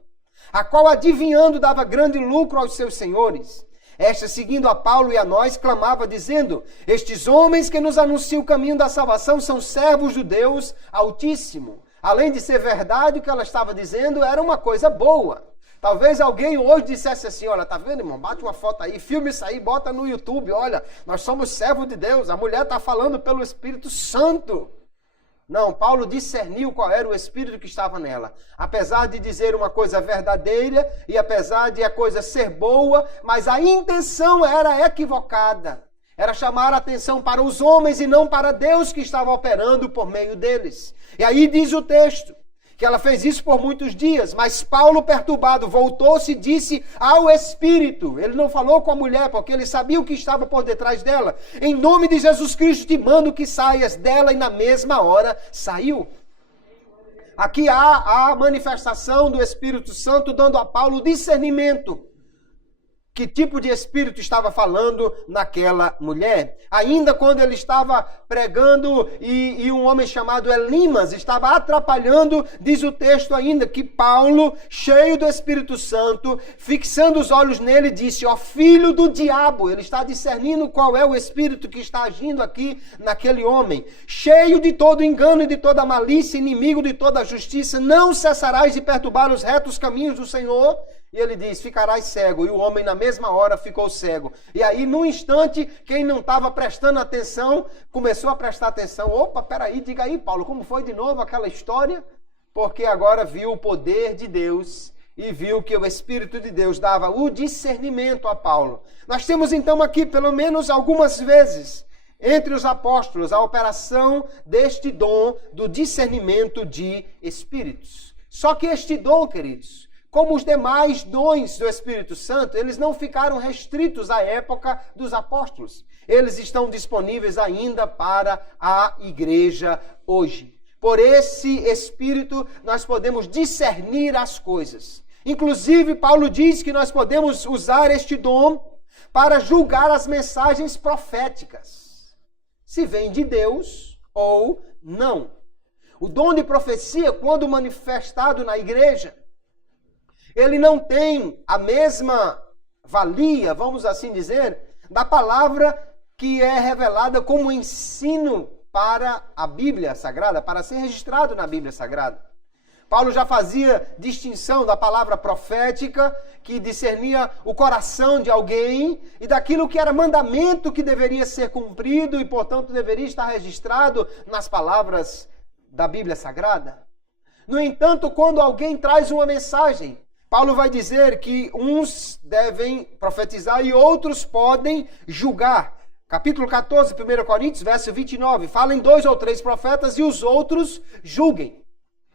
a qual adivinhando dava grande lucro aos seus senhores. Esta, seguindo a Paulo e a nós, clamava, dizendo: estes homens que nos anunciam o caminho da salvação são servos do Deus Altíssimo. Além de ser verdade, o que ela estava dizendo era uma coisa boa. Talvez alguém hoje dissesse assim: olha, tá vendo, irmão? Bate uma foto aí, filme isso aí, bota no YouTube. Olha, nós somos servos de Deus. A mulher está falando pelo Espírito Santo. Não, Paulo discerniu qual era o espírito que estava nela. Apesar de dizer uma coisa verdadeira e apesar de a coisa ser boa, mas a intenção era equivocada. Era chamar a atenção para os homens e não para Deus que estava operando por meio deles. E aí diz o texto que ela fez isso por muitos dias, mas Paulo, perturbado, voltou-se e disse ao Espírito. Ele não falou com a mulher, porque ele sabia o que estava por detrás dela. Em nome de Jesus Cristo te mando que saias dela, e na mesma hora saiu. Aqui há a manifestação do Espírito Santo dando a Paulo discernimento. Que tipo de espírito estava falando naquela mulher? Ainda quando ele estava pregando e um homem chamado Elimas estava atrapalhando, diz o texto ainda que Paulo, cheio do Espírito Santo, fixando os olhos nele, disse: ó filho do diabo. Ele está discernindo qual é o espírito que está agindo aqui naquele homem. Cheio de todo engano e de toda malícia, inimigo de toda justiça, não cessarás de perturbar os retos caminhos do Senhor? E ele diz: ficarás cego. E o homem na mesma hora ficou cego. E aí, num instante, quem não estava prestando atenção, começou a prestar atenção. Opa, peraí, diga aí, Paulo, como foi de novo aquela história? Porque agora viu o poder de Deus e viu que o Espírito de Deus dava o discernimento a Paulo. Nós temos então aqui, pelo menos algumas vezes, entre os apóstolos, a operação deste dom do discernimento de espíritos. Só que este dom, queridos, como os demais dons do Espírito Santo, eles não ficaram restritos à época dos apóstolos. Eles estão disponíveis ainda para a igreja hoje. Por esse Espírito, nós podemos discernir as coisas. Inclusive, Paulo diz que nós podemos usar este dom para julgar as mensagens proféticas, se vem de Deus ou não. O dom de profecia, quando manifestado na igreja, ele não tem a mesma valia, vamos assim dizer, da palavra que é revelada como ensino para a Bíblia Sagrada, para ser registrado na Bíblia Sagrada. Paulo já fazia distinção da palavra profética, que discernia o coração de alguém, e daquilo que era mandamento que deveria ser cumprido e, portanto, deveria estar registrado nas palavras da Bíblia Sagrada. No entanto, quando alguém traz uma mensagem, Paulo vai dizer que uns devem profetizar e outros podem julgar. Capítulo 14, 1 Coríntios, verso 29. Falem 2 ou 3 profetas e os outros julguem.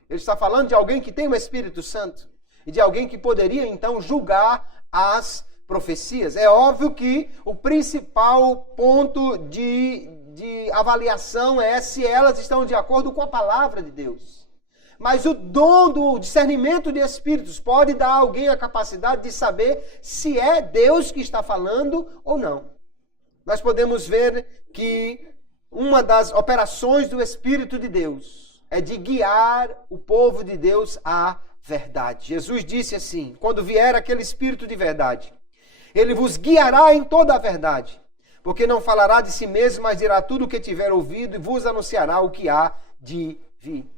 Ele está falando de alguém que tem o Espírito Santo e de alguém que poderia, então, julgar as profecias. É óbvio que o principal ponto de avaliação é se elas estão de acordo com a palavra de Deus. Mas o dom do discernimento de espíritos pode dar a alguém a capacidade de saber se é Deus que está falando ou não. Nós podemos ver que uma das operações do Espírito de Deus é de guiar o povo de Deus à verdade. Jesus disse assim: quando vier aquele Espírito de verdade, ele vos guiará em toda a verdade, porque não falará de si mesmo, mas dirá tudo o que tiver ouvido e vos anunciará o que há de vir.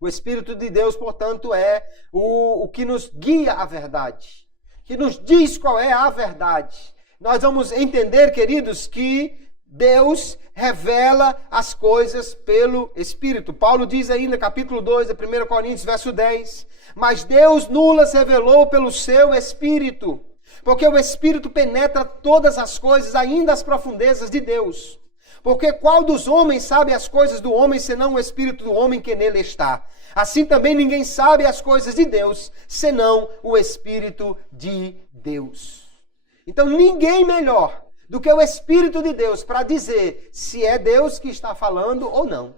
O Espírito de Deus, portanto, é o que nos guia à verdade, que nos diz qual é a verdade. Nós vamos entender, queridos, que Deus revela as coisas pelo Espírito. Paulo diz ainda, capítulo 2, de 1 Coríntios, verso 10, mas Deus nulas revelou pelo seu Espírito, porque o Espírito penetra todas as coisas, ainda as profundezas de Deus. Porque qual dos homens sabe as coisas do homem, senão o espírito do homem que nele está? Assim também ninguém sabe as coisas de Deus, senão o Espírito de Deus. Então ninguém melhor do que o Espírito de Deus para dizer se é Deus que está falando ou não.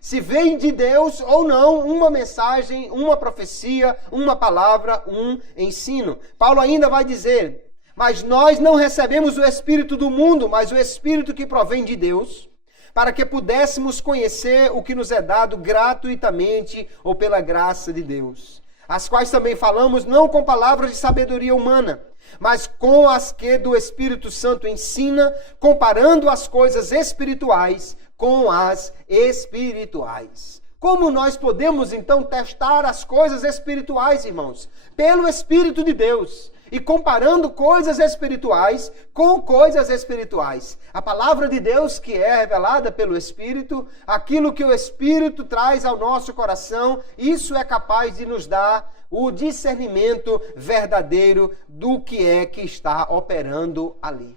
Se vem de Deus ou não uma mensagem, uma profecia, uma palavra, um ensino. Paulo ainda vai dizer: mas nós não recebemos o Espírito do mundo, mas o Espírito que provém de Deus, para que pudéssemos conhecer o que nos é dado gratuitamente ou pela graça de Deus. As quais também falamos não com palavras de sabedoria humana, mas com as que do Espírito Santo ensina, comparando as coisas espirituais com as espirituais. Como nós podemos então testar as coisas espirituais, irmãos? Pelo Espírito de Deus. E comparando coisas espirituais com coisas espirituais. A palavra de Deus que é revelada pelo Espírito, aquilo que o Espírito traz ao nosso coração, isso é capaz de nos dar o discernimento verdadeiro do que é que está operando ali.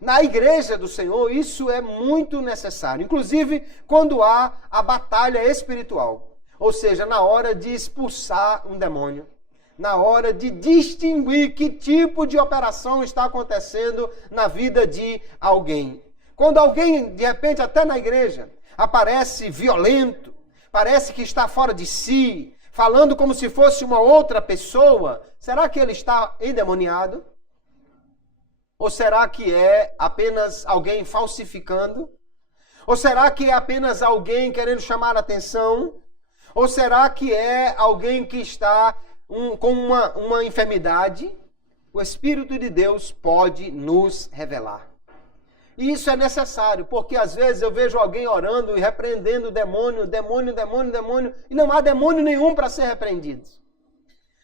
Na igreja do Senhor, isso é muito necessário. Inclusive, quando há a batalha espiritual. Ou seja, na hora de expulsar um demônio. Na hora de distinguir que tipo de operação está acontecendo na vida de alguém. Quando alguém, de repente, até na igreja, aparece violento, parece que está fora de si, falando como se fosse uma outra pessoa, será que ele está endemoniado? Ou será que é apenas alguém falsificando? Ou será que é apenas alguém querendo chamar a atenção? Ou será que é alguém que está com uma enfermidade? O Espírito de Deus pode nos revelar. E isso é necessário, porque às vezes eu vejo alguém orando e repreendendo o demônio, e não há demônio nenhum para ser repreendido.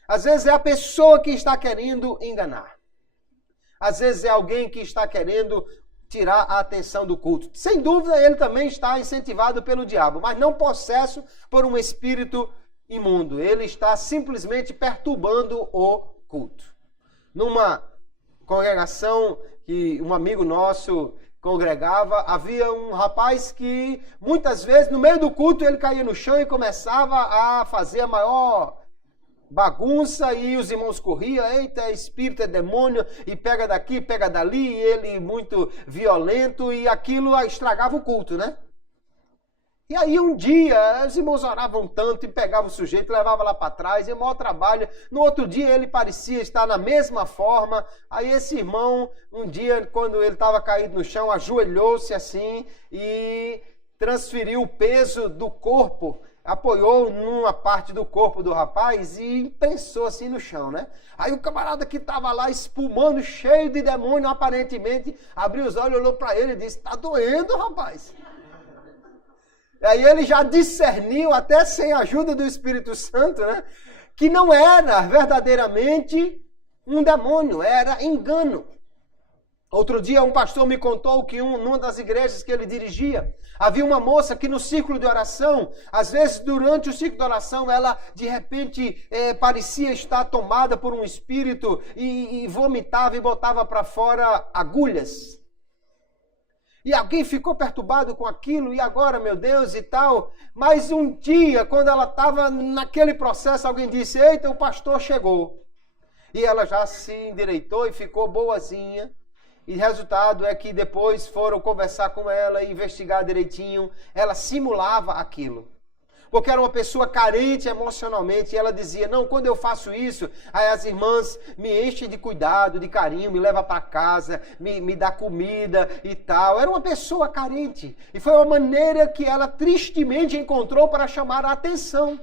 Às vezes é a pessoa que está querendo enganar. Às vezes é alguém que está querendo tirar a atenção do culto. Sem dúvida, ele também está incentivado pelo diabo, mas não possesso por um espírito imundo. Ele está simplesmente perturbando o culto. Numa congregação que um amigo nosso congregava, havia um rapaz que muitas vezes no meio do culto ele caía no chão e começava a fazer a maior bagunça, e os irmãos corriam: eita, é espírito, é demônio, e pega daqui, pega dali, e ele muito violento, e aquilo estragava o culto, né? E aí um dia, os irmãos oravam tanto e pegavam o sujeito, levavam lá para trás, e o maior trabalho. No outro dia ele parecia estar na mesma forma. Aí esse irmão, um dia, quando ele estava caído no chão, ajoelhou-se assim e transferiu o peso do corpo, apoiou numa parte do corpo do rapaz e prensou assim no chão, né? Aí o camarada que estava lá espumando, cheio de demônio, aparentemente, abriu os olhos, olhou para ele e disse: tá doendo, rapaz. Aí ele já discerniu, até sem a ajuda do Espírito Santo, né, que não era verdadeiramente um demônio, era engano. Outro dia um pastor me contou que numa das igrejas que ele dirigia, havia uma moça que no círculo de oração, às vezes durante o círculo de oração, ela de repente parecia estar tomada por um espírito e vomitava e botava para fora agulhas. E alguém ficou perturbado com aquilo, e agora, meu Deus, e tal. Mas um dia, quando ela estava naquele processo, alguém disse: eita, o pastor chegou. E ela já se endireitou e ficou boazinha. E o resultado é que depois foram conversar com ela e investigar direitinho. Ela simulava aquilo. Porque era uma pessoa carente emocionalmente, e ela dizia: não, quando eu faço isso, aí as irmãs me enchem de cuidado, de carinho, me levam para casa, me dá comida e tal. Era uma pessoa carente. E foi uma maneira que ela tristemente encontrou para chamar a atenção.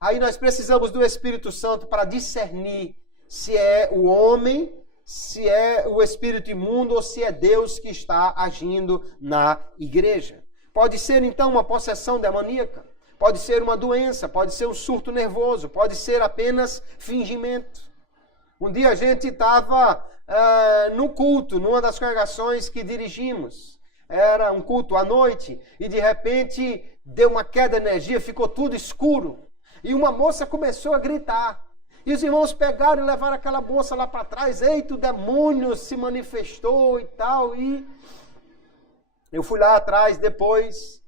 Aí nós precisamos do Espírito Santo para discernir se é o homem, se é o espírito imundo ou se é Deus que está agindo na igreja. Pode ser, então, uma possessão demoníaca, pode ser uma doença, pode ser um surto nervoso, pode ser apenas fingimento. Um dia a gente estava no culto, numa das congregações que dirigimos. Era um culto à noite e, de repente, deu uma queda de energia, ficou tudo escuro. E uma moça começou a gritar. E os irmãos pegaram e levaram aquela moça lá para trás. Eita, o demônio se manifestou e tal, e Eu fui lá atrás depois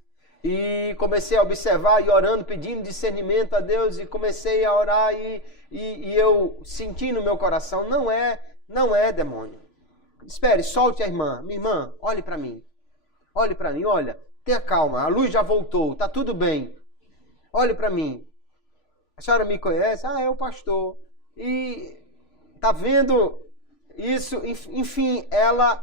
e comecei a observar e orando, pedindo discernimento a Deus, e comecei a orar e eu senti no meu coração, não é demônio. Espere, solte a irmã. Minha irmã, olhe para mim. Olhe para mim, olha, tenha calma, a luz já voltou, tá tudo bem. Olhe para mim. A senhora me conhece? É o pastor. E tá vendo isso? Enfim, ela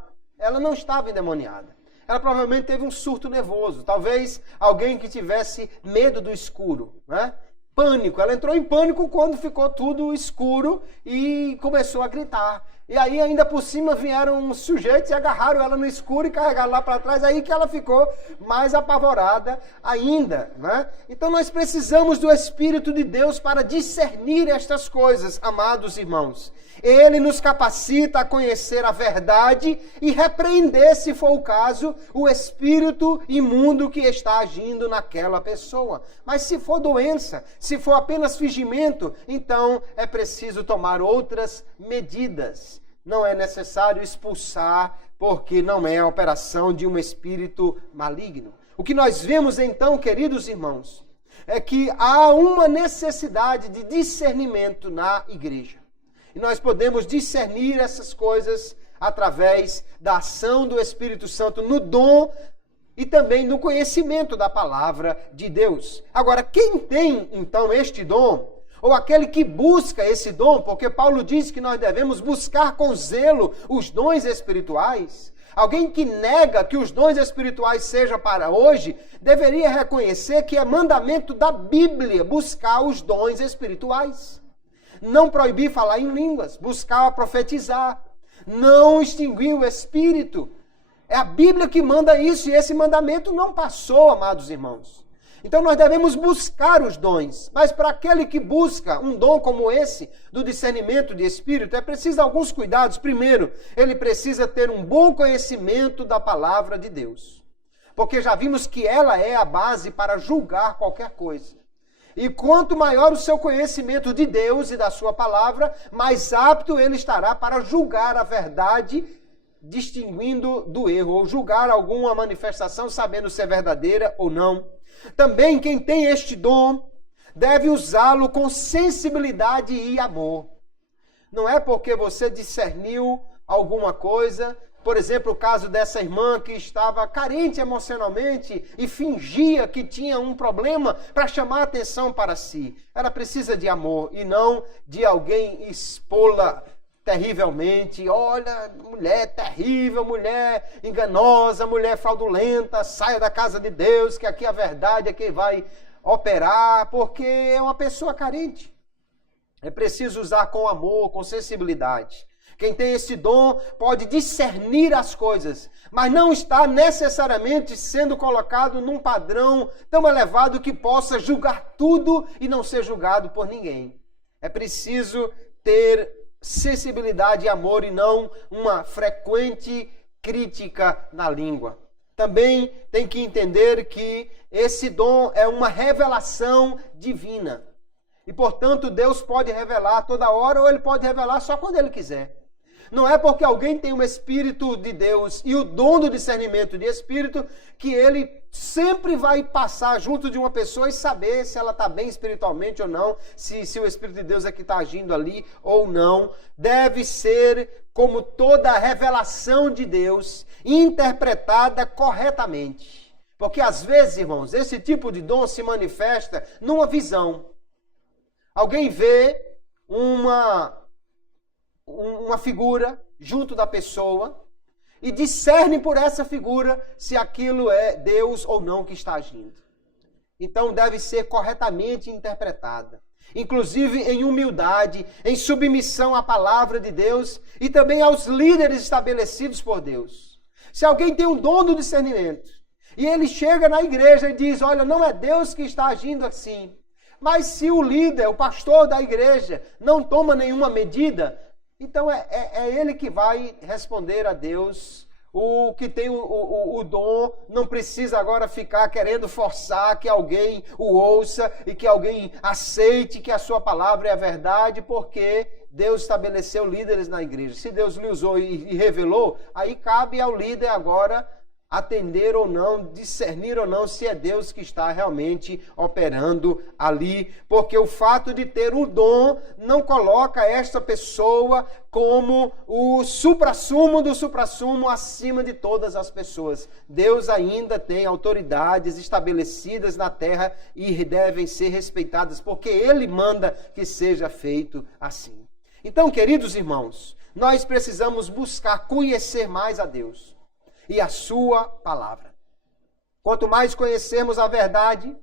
não estava endemoniada. Ela provavelmente teve um surto nervoso. Talvez alguém que tivesse medo do escuro, né? Pânico. Ela entrou em pânico quando ficou tudo escuro e começou a gritar. E aí, ainda por cima, vieram uns sujeitos e agarraram ela no escuro e carregaram lá para trás. Aí que ela ficou mais apavorada ainda, né? Então, nós precisamos do Espírito de Deus para discernir estas coisas, amados irmãos. Ele nos capacita a conhecer a verdade e repreender, se for o caso, o espírito imundo que está agindo naquela pessoa. Mas se for doença, se for apenas fingimento, então é preciso tomar outras medidas. Não é necessário expulsar, porque não é a operação de um espírito maligno. O que nós vemos então, queridos irmãos, é que há uma necessidade de discernimento na igreja. E nós podemos discernir essas coisas através da ação do Espírito Santo no dom e também no conhecimento da palavra de Deus. Agora, quem tem então este dom, ou aquele que busca esse dom, porque Paulo diz que nós devemos buscar com zelo os dons espirituais, alguém que nega que os dons espirituais sejam para hoje, deveria reconhecer que é mandamento da Bíblia buscar os dons espirituais. Não proibir falar em línguas, buscar profetizar, não extinguir o Espírito. É a Bíblia que manda isso, e esse mandamento não passou, amados irmãos. Então nós devemos buscar os dons, mas para aquele que busca um dom como esse, do discernimento de Espírito, é preciso alguns cuidados. Primeiro, ele precisa ter um bom conhecimento da palavra de Deus, porque já vimos que ela é a base para julgar qualquer coisa. E quanto maior o seu conhecimento de Deus e da sua palavra, mais apto ele estará para julgar a verdade, distinguindo do erro, ou julgar alguma manifestação sabendo se é verdadeira ou não. Também quem tem este dom deve usá-lo com sensibilidade e amor. Não é porque você discerniu alguma coisa. Por exemplo, o caso dessa irmã que estava carente emocionalmente e fingia que tinha um problema para chamar a atenção para si. Ela precisa de amor e não de alguém expô-la terrivelmente. Olha, mulher terrível, mulher enganosa, mulher fraudulenta, saia da casa de Deus, que aqui a verdade é quem vai operar, porque é uma pessoa carente. É preciso usar com amor, com sensibilidade. Quem tem esse dom pode discernir as coisas, mas não está necessariamente sendo colocado num padrão tão elevado que possa julgar tudo e não ser julgado por ninguém. É preciso ter sensibilidade e amor e não uma frequente crítica na língua. Também tem que entender que esse dom é uma revelação divina. E, portanto, Deus pode revelar toda hora ou ele pode revelar só quando ele quiser. Não é porque alguém tem o Espírito de Deus e o dom do discernimento de Espírito que ele sempre vai passar junto de uma pessoa e saber se ela está bem espiritualmente ou não, se o Espírito de Deus é que está agindo ali ou não. Deve ser, como toda a revelação de Deus, interpretada corretamente. Porque às vezes, irmãos, esse tipo de dom se manifesta numa visão. Alguém vê uma figura junto da pessoa e discerne por essa figura se aquilo é Deus ou não que está agindo. Então deve ser corretamente interpretada, inclusive em humildade, em submissão à palavra de Deus e também aos líderes estabelecidos por Deus. Se alguém tem um dom do discernimento e ele chega na igreja e diz, olha, não é Deus que está agindo assim, mas se o líder, o pastor da igreja não toma nenhuma medida, então é ele que vai responder a Deus. O que tem o dom não precisa agora ficar querendo forçar que alguém o ouça e que alguém aceite que a sua palavra é a verdade, porque Deus estabeleceu líderes na igreja. Se Deus lhe usou e revelou, aí cabe ao líder agora atender ou não, discernir ou não se é Deus que está realmente operando ali, porque o fato de ter o dom não coloca esta pessoa como o suprassumo do suprassumo acima de todas as pessoas. Deus ainda tem autoridades estabelecidas na terra e devem ser respeitadas, porque Ele manda que seja feito assim. Então, queridos irmãos, nós precisamos buscar conhecer mais a Deus e a sua palavra. Quanto mais conhecermos a verdade,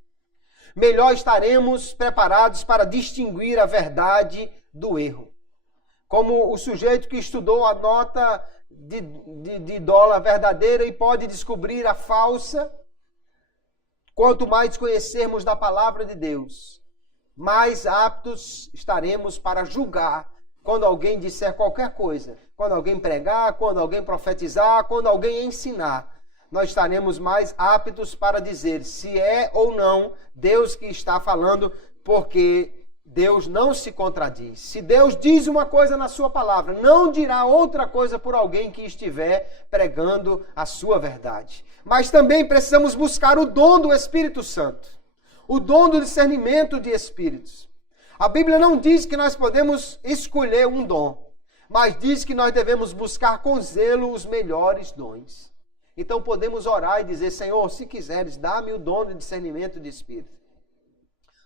melhor estaremos preparados para distinguir a verdade do erro. Como o sujeito que estudou a nota de dólar verdadeira e pode descobrir a falsa, quanto mais conhecermos da palavra de Deus, mais aptos estaremos para julgar quando alguém disser qualquer coisa, quando alguém pregar, quando alguém profetizar, quando alguém ensinar, nós estaremos mais aptos para dizer se é ou não Deus que está falando, porque Deus não se contradiz. Se Deus diz uma coisa na sua palavra, não dirá outra coisa por alguém que estiver pregando a sua verdade. Mas também precisamos buscar o dom do Espírito Santo, o dom do discernimento de espíritos. A Bíblia não diz que nós podemos escolher um dom, mas diz que nós devemos buscar com zelo os melhores dons. Então podemos orar e dizer, Senhor, se quiseres, dá-me o dom de discernimento de espírito.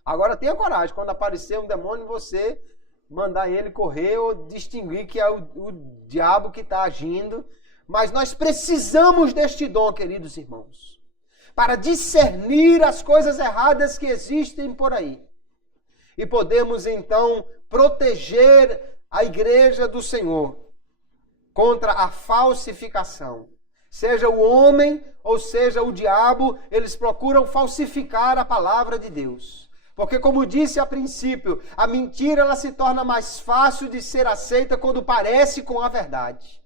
Agora tenha coragem, quando aparecer um demônio, você mandar ele correr ou distinguir que é o diabo que está agindo. Mas nós precisamos deste dom, queridos irmãos, para discernir as coisas erradas que existem por aí. E podemos então proteger a igreja do Senhor contra a falsificação. Seja o homem ou seja o diabo, eles procuram falsificar a palavra de Deus. Porque, como disse a princípio, a mentira ela se torna mais fácil de ser aceita quando parece com a verdade.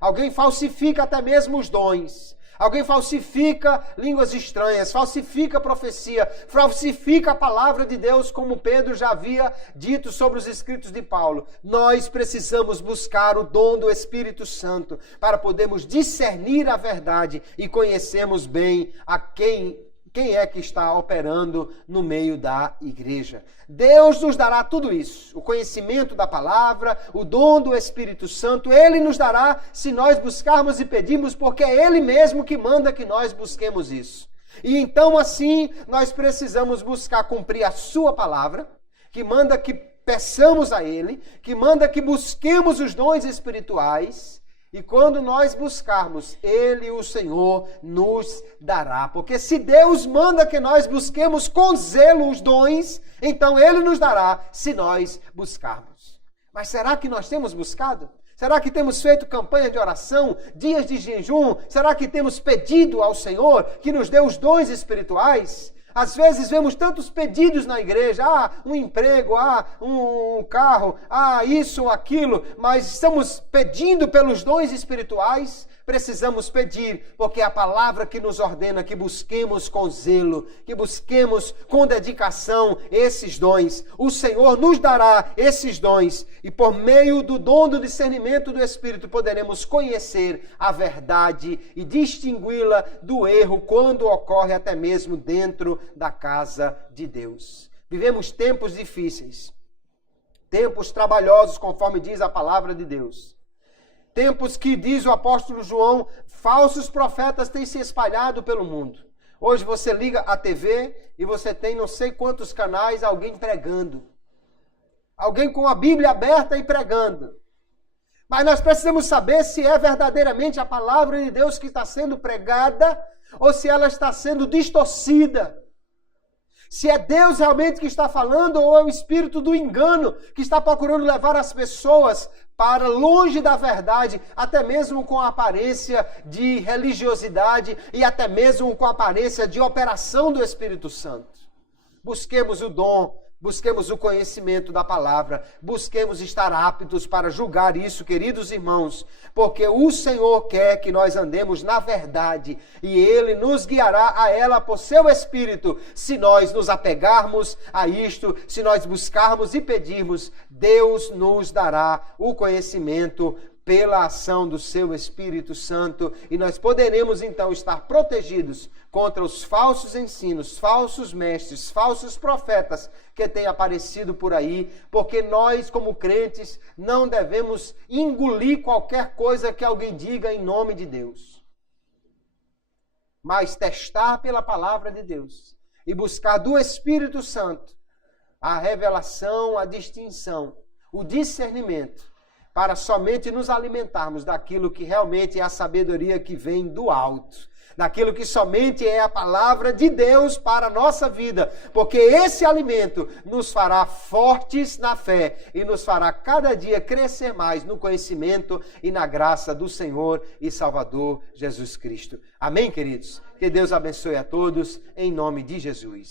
Alguém falsifica até mesmo os dons. Alguém falsifica línguas estranhas, falsifica a profecia, falsifica a palavra de Deus, como Pedro já havia dito sobre os escritos de Paulo. Nós precisamos buscar o dom do Espírito Santo para podermos discernir a verdade e conhecermos bem a quem é que está operando no meio da igreja. Deus nos dará tudo isso, o conhecimento da palavra, o dom do Espírito Santo, Ele nos dará se nós buscarmos e pedirmos, porque é Ele mesmo que manda que nós busquemos isso. E então assim, nós precisamos buscar cumprir a sua palavra, que manda que peçamos a Ele, que manda que busquemos os dons espirituais. E quando nós buscarmos, Ele, o Senhor, nos dará. Porque se Deus manda que nós busquemos com zelo os dons, então Ele nos dará se nós buscarmos. Mas será que nós temos buscado? Será que temos feito campanha de oração, dias de jejum? Será que temos pedido ao Senhor que nos dê os dons espirituais? Às vezes vemos tantos pedidos na igreja, um emprego, um carro, isso ou aquilo, mas estamos pedindo pelos dons espirituais? Precisamos pedir, porque é a palavra que nos ordena que busquemos com zelo, que busquemos com dedicação esses dons. O Senhor nos dará esses dons e por meio do dom do discernimento do Espírito poderemos conhecer a verdade e distingui-la do erro quando ocorre até mesmo dentro da casa de Deus. Vivemos tempos difíceis, tempos trabalhosos, conforme diz a palavra de Deus. Tempos que, diz o apóstolo João, falsos profetas têm se espalhado pelo mundo. Hoje você liga a TV e você tem não sei quantos canais, alguém pregando. Alguém com a Bíblia aberta e pregando. Mas nós precisamos saber se é verdadeiramente a palavra de Deus que está sendo pregada ou se ela está sendo distorcida. Se é Deus realmente que está falando ou é o espírito do engano que está procurando levar as pessoas para longe da verdade, até mesmo com a aparência de religiosidade e até mesmo com a aparência de operação do Espírito Santo. Busquemos o dom, busquemos o conhecimento da palavra, busquemos estar aptos para julgar isso, queridos irmãos, porque o Senhor quer que nós andemos na verdade e Ele nos guiará a ela por seu Espírito. Se nós nos apegarmos a isto, se nós buscarmos e pedirmos, Deus nos dará o conhecimento pela ação do seu Espírito Santo, e nós poderemos então estar protegidos contra os falsos ensinos, falsos mestres, falsos profetas que têm aparecido por aí, porque nós, como crentes, não devemos engolir qualquer coisa que alguém diga em nome de Deus, mas testar pela palavra de Deus e buscar do Espírito Santo a revelação, a distinção, o discernimento, para somente nos alimentarmos daquilo que realmente é a sabedoria que vem do alto, daquilo que somente é a palavra de Deus para a nossa vida, porque esse alimento nos fará fortes na fé e nos fará cada dia crescer mais no conhecimento e na graça do Senhor e Salvador Jesus Cristo. Amém, queridos? Que Deus abençoe a todos, em nome de Jesus.